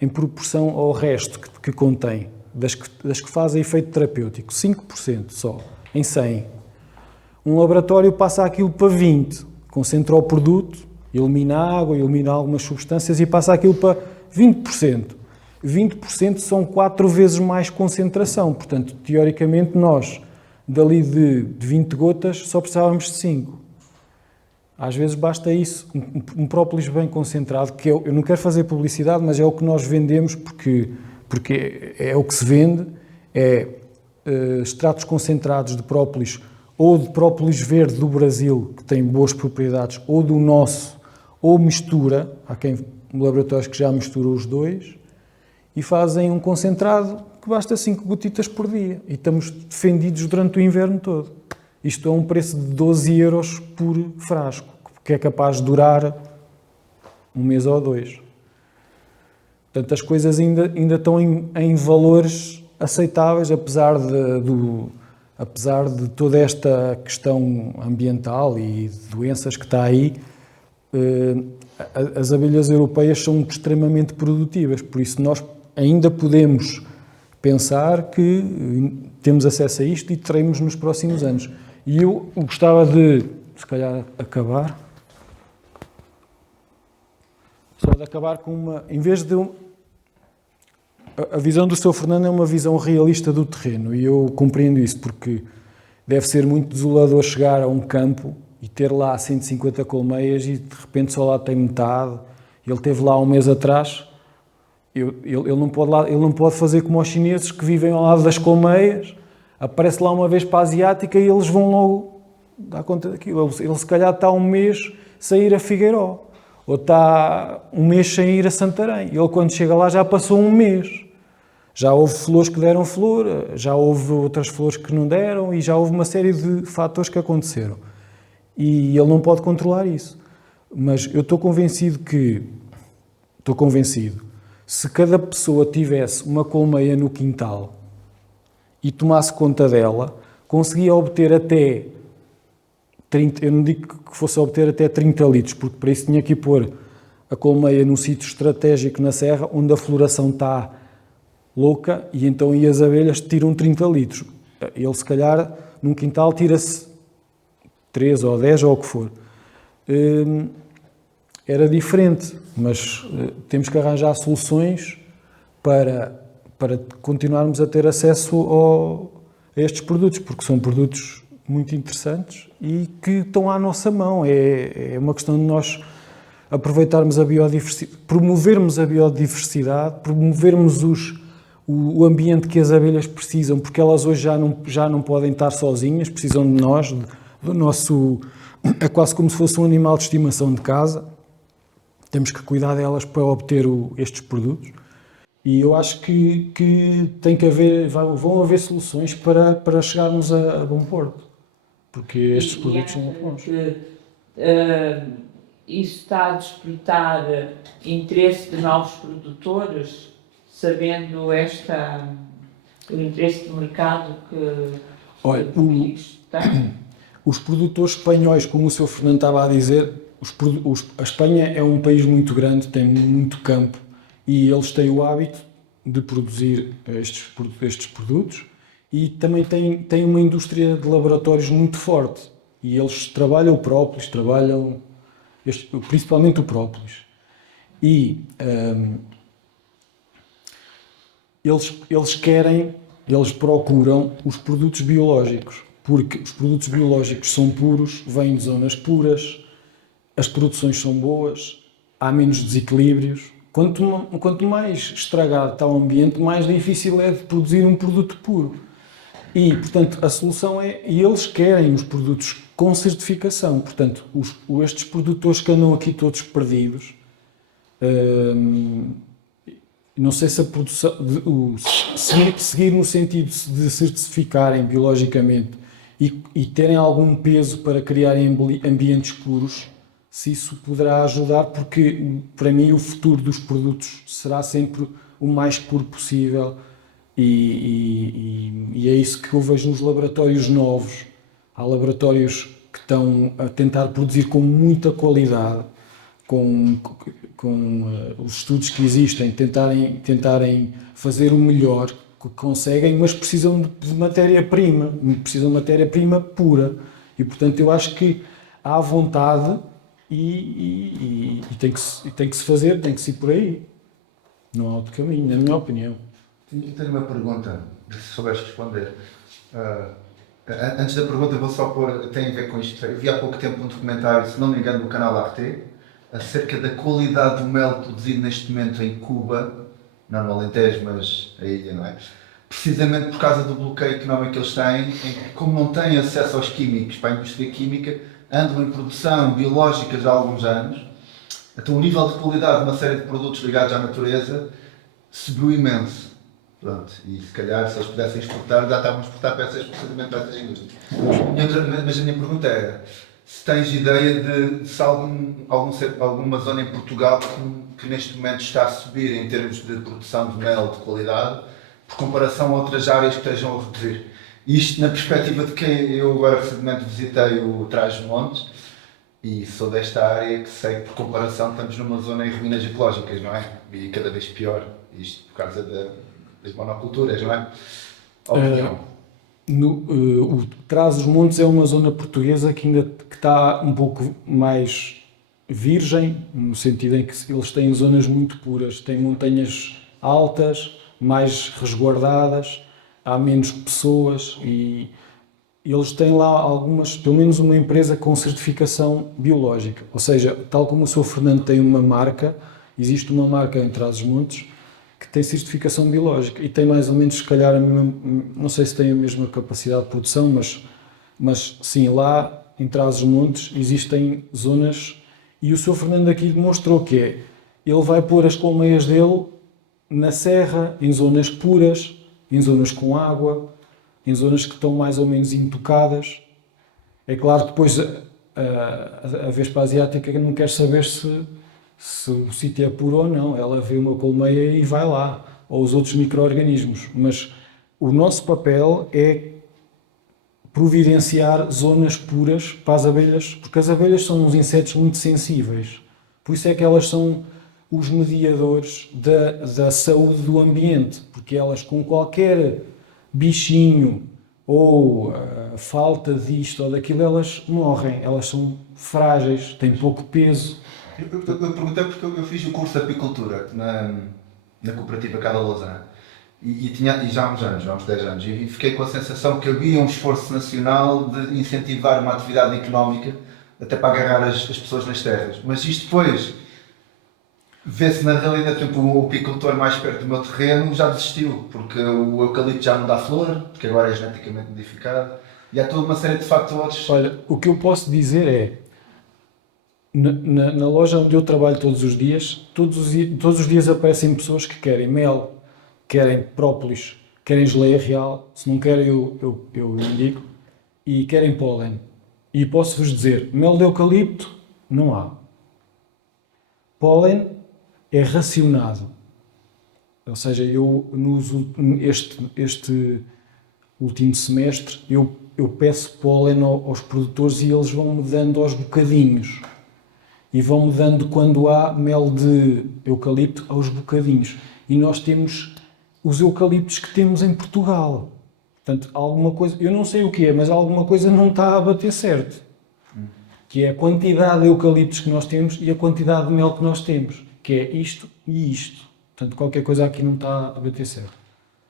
em proporção ao resto que contém, das que fazem efeito terapêutico, 5% só, em 100. Um laboratório passa aquilo para 20, concentra o produto, elimina a água, elimina algumas substâncias e passa aquilo para 20%. 20% são 4 vezes mais concentração, portanto, teoricamente nós, dali de 20 gotas, só precisávamos de 5. Às vezes basta isso, um própolis bem concentrado, que eu não quero fazer publicidade, mas é o que nós vendemos porque é o que se vende, extratos concentrados de própolis, ou de própolis verde do Brasil, que tem boas propriedades, ou do nosso, ou mistura, há laboratórios que já misturam os dois, e fazem um concentrado que basta 5 gotitas por dia, e estamos defendidos durante o inverno todo. Isto é um preço de 12 euros por frasco, que é capaz de durar um mês ou 2. Portanto, as coisas ainda estão em valores aceitáveis, apesar de toda esta questão ambiental e de doenças que está aí. As abelhas europeias são extremamente produtivas, por isso nós ainda podemos pensar que temos acesso a isto e teremos nos próximos anos. E eu gostava de, se calhar, acabar com uma, em vez de a visão do Sr. Fernando é uma visão realista do terreno e eu compreendo isso porque deve ser muito desolador chegar a um campo e ter lá 150 colmeias e de repente só lá tem metade. Ele esteve lá um mês atrás, ele não pode fazer como os chineses que vivem ao lado das colmeias, aparece lá uma vez para a asiática e eles vão logo dar conta daquilo. Ele se calhar está um mês sem ir a Figueiró, ou está um mês sem ir a Santarém. Ele quando chega lá já passou um mês. Já houve flores que deram flor, já houve outras flores que não deram e já houve uma série de fatores que aconteceram. E ele não pode controlar isso. Mas eu estou convencido, se cada pessoa tivesse uma colmeia no quintal e tomasse conta dela, conseguia obter até 30, eu não digo que fosse obter até 30 litros, porque para isso tinha que pôr a colmeia num sítio estratégico na serra, onde a floração está louca, e então aí as abelhas tiram 30 litros. Ele, se calhar, num quintal tira-se 3 ou 10 ou o que for. Era diferente, mas temos que arranjar soluções para continuarmos a ter acesso a estes produtos, porque são produtos muito interessantes e que estão à nossa mão. É uma questão de nós aproveitarmos a biodiversidade, promovermos a biodiversidade, promovermos o ambiente que as abelhas precisam, porque elas hoje já não podem estar sozinhas, precisam de nós, do nosso... É quase como se fosse um animal de estimação de casa. Temos que cuidar delas para obter estes produtos. E eu acho que tem que haver, vão haver soluções para chegarmos a bom porto, porque estes produtos são bons. Isso está a despertar interesse de novos produtores, sabendo o interesse de mercado que... Olha, Isto tem. os produtores espanhóis, como o Sr. Fernando estava a dizer, a Espanha é um país muito grande, tem muito campo e eles têm o hábito de produzir estes produtos e também têm uma indústria de laboratórios muito forte e eles trabalham o própolis, principalmente o própolis. E eles procuram os produtos biológicos, porque os produtos biológicos são puros, vêm de zonas puras, as produções são boas, há menos desequilíbrios. Quanto mais estragado está o ambiente, mais difícil é de produzir um produto puro. E, portanto, a solução e eles querem os produtos com certificação. Portanto, estes produtores que andam aqui todos perdidos, não sei se a produção, seguir no sentido de certificarem biologicamente e terem algum peso para criarem ambientes puros, se isso poderá ajudar, porque para mim o futuro dos produtos será sempre o mais puro possível e é isso que eu vejo nos laboratórios novos. Há laboratórios que estão a tentar produzir com muita qualidade, com os estudos que existem, tentarem fazer o melhor que conseguem, mas precisam de matéria-prima, pura. E, portanto, eu acho que há vontade e tem que se fazer, tem que se ir por aí. Não há outro caminho, na minha opinião. Tenho uma pergunta, se souberes responder. Antes da pergunta, vou só pôr, tem a ver com isto. Eu vi há pouco tempo um documentário, se não me engano, do canal Arte, acerca da qualidade do mel produzido neste momento em Cuba, não no Alentejo, mas a ilha, não é? Precisamente por causa do bloqueio económico que eles têm, em que, como não têm acesso aos químicos para a indústria química, andam em produção biológica já há alguns anos, então o nível de qualidade de uma série de produtos ligados à natureza subiu imenso. Pronto, e se calhar se eles pudessem exportar, já estavam a exportar peças precisamente para essas indústrias. Mas a minha pergunta era, se tens ideia de se alguma zona em Portugal que neste momento está a subir em termos de produção de mel de qualidade, por comparação a outras áreas que estejam a reduzir. Isto na perspectiva de que eu agora recentemente visitei o Trás-os-Montes e sou desta área que sei que por comparação estamos numa zona em ruínas ecológicas, não é? E cada vez pior, isto por causa das monoculturas, não é? Opinião. O Trás-os-Montes é uma zona portuguesa que está um pouco mais virgem, no sentido em que eles têm zonas muito puras, têm montanhas altas, mais resguardadas, há menos pessoas e eles têm lá pelo menos uma empresa com certificação biológica. Ou seja, tal como o Sr. Fernando tem uma marca, existe uma marca em Trás-os-Montes que tem certificação biológica e tem mais ou menos, se calhar, não sei se tem a mesma capacidade de produção, mas sim, lá em Trás-os-Montes existem zonas e o Sr. Fernando aqui demonstrou que ele vai pôr as colmeias dele na serra, em zonas puras, em zonas com água, em zonas que estão mais ou menos intocadas. É claro que depois a Vespa asiática não quer saber se o sítio é puro ou não, ela vê uma colmeia e vai lá, ou os outros micro-organismos, mas o nosso papel é providenciar zonas puras para as abelhas, porque as abelhas são uns insetos muito sensíveis, por isso é que elas são os mediadores da saúde do ambiente, porque elas com qualquer bichinho ou falta disto ou daquilo, elas morrem, elas são frágeis, têm pouco peso. Eu perguntei porque eu fiz o curso de apicultura na cooperativa Cada Lousã e já há uns 10 anos, e fiquei com a sensação que havia um esforço nacional de incentivar uma atividade económica até para agarrar as pessoas nas terras, mas isto depois vê-se na realidade, por exemplo, o apicultor mais perto do meu terreno já desistiu, porque o eucalipto já não dá flor, porque agora é geneticamente modificado, e há toda uma série de fatores. Olha, o que eu posso dizer é, na loja onde eu trabalho todos os dias, todos os dias aparecem pessoas que querem mel, querem própolis, querem geleia real, se não querem eu indico, e querem pólen. E posso-vos dizer, mel de eucalipto não há. Pólen é racionado. Ou seja, último semestre, eu peço pólen aos produtores e eles vão-me dando aos bocadinhos. E vão-me dando, quando há mel de eucalipto, aos bocadinhos. E nós temos os eucaliptos que temos em Portugal. Portanto, alguma coisa, eu não sei o que é, mas alguma coisa não está a bater certo. Que é a quantidade de eucaliptos que nós temos e a quantidade de mel que nós temos. Que é isto e isto. Portanto, qualquer coisa aqui não está a bater certo.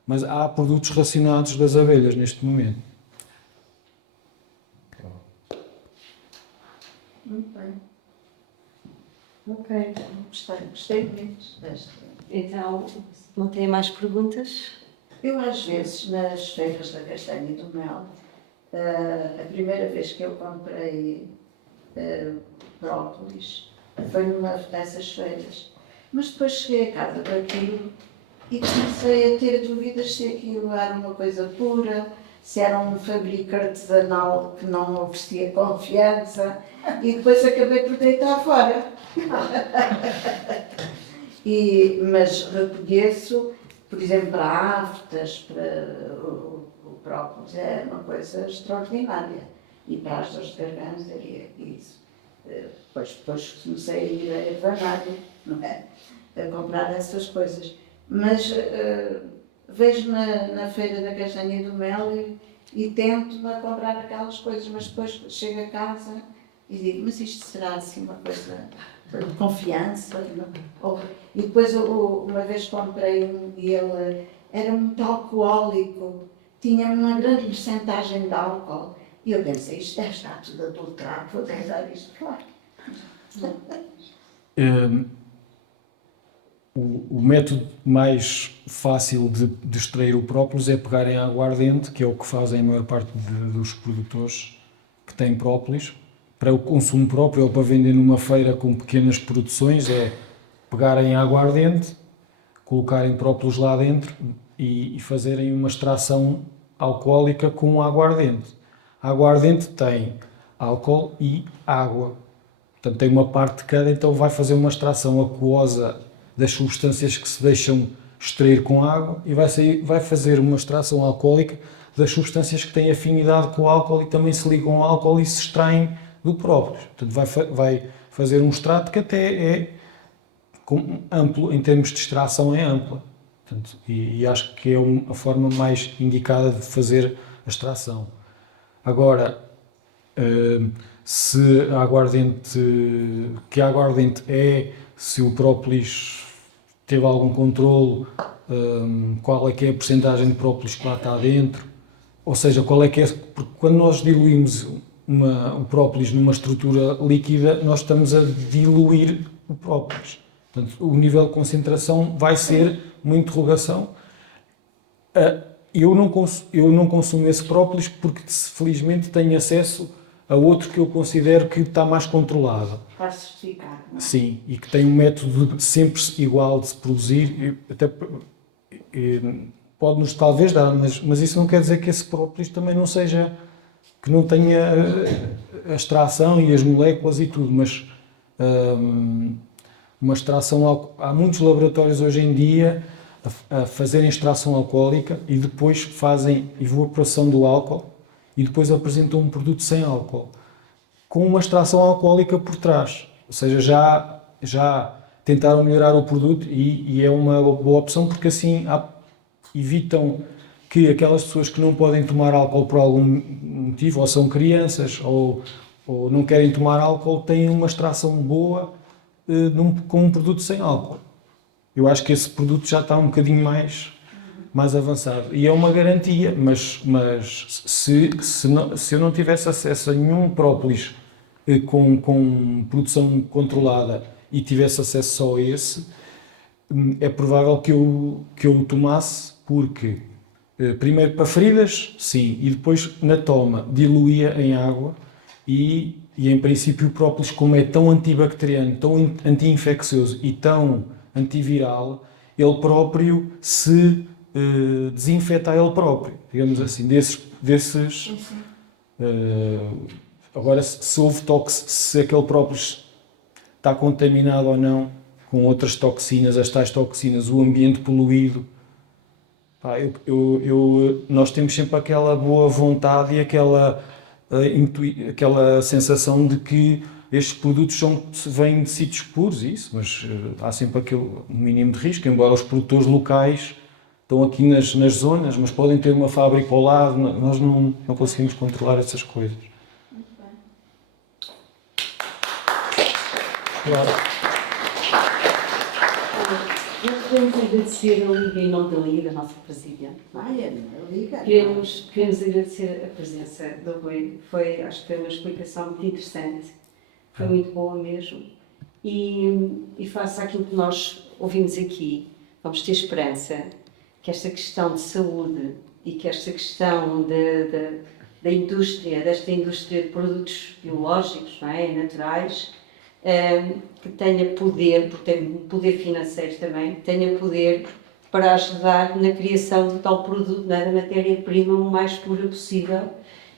Mas há produtos racionados das abelhas neste momento. Muito bem. Ok, gostei muito desta. Então, não tem mais perguntas? Eu, às vezes, nas feiras da castanha e do mel, a primeira vez que eu comprei brócolis foi numa dessas feiras. Mas depois cheguei a casa com aquilo e comecei a ter dúvidas se aquilo era uma coisa pura, se era um fabrico artesanal que não oferecia confiança, e depois acabei por deitar fora. Mas reconheço, por exemplo, para aftas, para o própolis, é uma coisa extraordinária. E para as dores de garganta e isso. Depois comecei a ir a ervanário, não é? A comprar essas coisas. Mas vejo na feira da castanha e do mel e tento a comprar aquelas coisas, mas depois chego a casa e digo, mas isto será assim uma coisa de confiança? E depois uma vez comprei um e ele era muito alcoólico, tinha uma grande porcentagem de álcool. E eu pensei, isto deve estar tudo adulterado, vou tentar isto fora. O método mais fácil de extrair o própolis é pegar em água ardente, que é o que fazem a maior parte dos produtores que têm própolis, para o consumo próprio ou para vender numa feira com pequenas produções, é pegarem água ardente, colocarem própolis lá dentro e fazerem uma extração alcoólica com água ardente. A água ardente tem álcool e água, portanto tem uma parte de cada, então vai fazer uma extração aquosa das substâncias que se deixam extrair com água e vai fazer uma extração alcoólica das substâncias que têm afinidade com o álcool e também se ligam ao álcool e se extraem do própolis. Portanto, vai fazer um extrato que até é amplo, em termos de extração é ampla. Portanto, e acho que é a forma mais indicada de fazer a extração. Agora, se a aguardente é, se o própolis teve algum controlo, qual é que é a percentagem de própolis que lá está dentro, ou seja, qual é que é, porque quando nós diluímos o própolis numa estrutura líquida, nós estamos a diluir o própolis. Portanto, o nível de concentração vai ser uma interrogação. Eu não consumo esse própolis porque, felizmente, tenho acesso a outro que eu considero que está mais controlado. Está certificado, não é? Sim, e que tem um método sempre igual de se produzir, até pode-nos talvez dar, mas isso não quer dizer que esse própolis também não seja, que não tenha a extração e as moléculas e tudo, mas uma extração, há muitos laboratórios hoje em dia a fazerem extração alcoólica e depois fazem evaporação do álcool e depois apresentam um produto sem álcool, com uma extração alcoólica por trás. Ou seja, já tentaram melhorar o produto e é uma boa opção porque assim evitam que aquelas pessoas que não podem tomar álcool por algum motivo, ou são crianças, ou não querem tomar álcool, têm uma extração boa com um produto sem álcool. Eu acho que esse produto já está um bocadinho mais avançado. E é uma garantia, mas se eu não tivesse acesso a nenhum própolis com produção controlada e tivesse acesso só a esse, é provável que eu o tomasse porque, primeiro para feridas, sim, e depois na toma diluía em água e em princípio o própolis, como é tão antibacteriano, tão anti-infeccioso e tão antiviral, ele próprio se desinfeta a ele próprio, digamos assim, desses agora se houve se aquele própolis está contaminado ou não com outras toxinas, as tais toxinas, o ambiente poluído, Nós temos sempre aquela boa vontade e aquela sensação de que estes produtos vêm de sítios puros, isso, mas há sempre aquele mínimo de risco, embora os produtores locais estão aqui nas zonas, mas podem ter uma fábrica ao lado, nós não conseguimos controlar essas coisas. Muito bem. Claro. Nós queremos agradecer a Liga em nome da Liga, da nossa Presidente. Liga. Queremos agradecer a presença do Rui. Acho que foi uma explicação muito interessante. Foi muito boa mesmo. E face àquilo que nós ouvimos aqui, vamos ter esperança que esta questão de saúde e que esta questão da indústria, desta indústria de produtos biológicos, não é? Naturais, que tenha poder, porque tem poder financeiro também, tenha poder para ajudar na criação de tal produto, da matéria-prima o mais pura possível,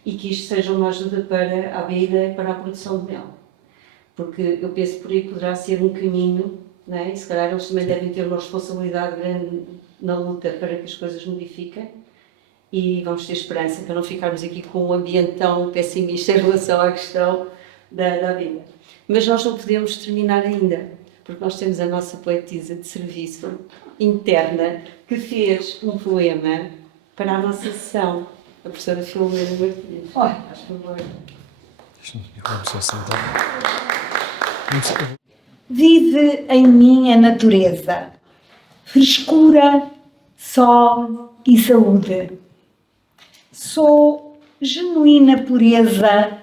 e que isto seja uma ajuda para a vida e para a produção de mel. Porque eu penso que por aí poderá ser um caminho, não é? E se calhar eles também devem ter uma responsabilidade grande na luta para que as coisas modifiquem, e vamos ter esperança para não ficarmos aqui com um ambiente tão pessimista em relação à questão da vida. Mas nós não podemos terminar ainda, porque nós temos a nossa poetisa de serviço interna que fez um poema para a nossa sessão, a professora Filomena Martins. Faz favor. Vamos só sentar. Vive em mim a natureza, frescura, sol e saúde. Sou genuína pureza,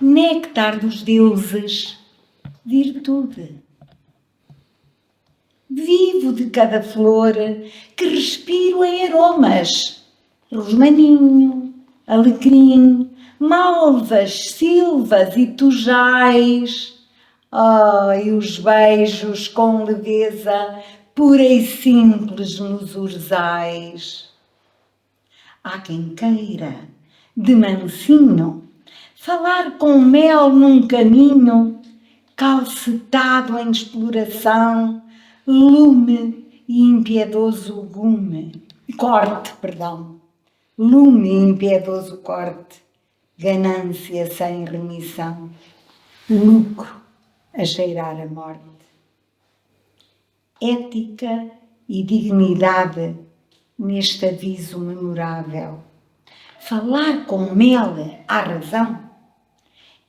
néctar dos deuses, virtude. Vivo de cada flor que respiro em aromas, rosmaninho, alecrim, malvas, silvas e tujais. Ai, os beijos com leveza, pura e simples nos urzais. Há quem queira, de mansinho, falar com mel num caminho, calcetado em exploração, lume e impiedoso corte, lume e impiedoso corte, ganância sem remissão, lucro a cheirar a morte. Ética e dignidade neste aviso memorável. Falar com mel à razão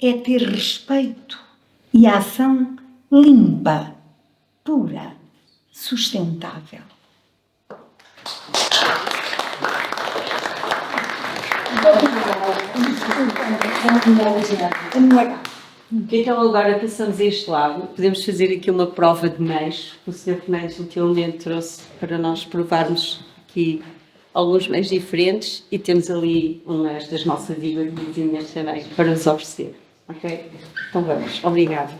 é ter respeito e ação limpa, pura, sustentável. Então agora passamos a este lado. Podemos fazer aqui uma prova de meios. O Sr. Tomé gentilmente trouxe para nós provarmos aqui alguns meios diferentes, e temos ali umas das nossas vizinhas também para nos oferecer. Ok? Então vamos. Obrigada.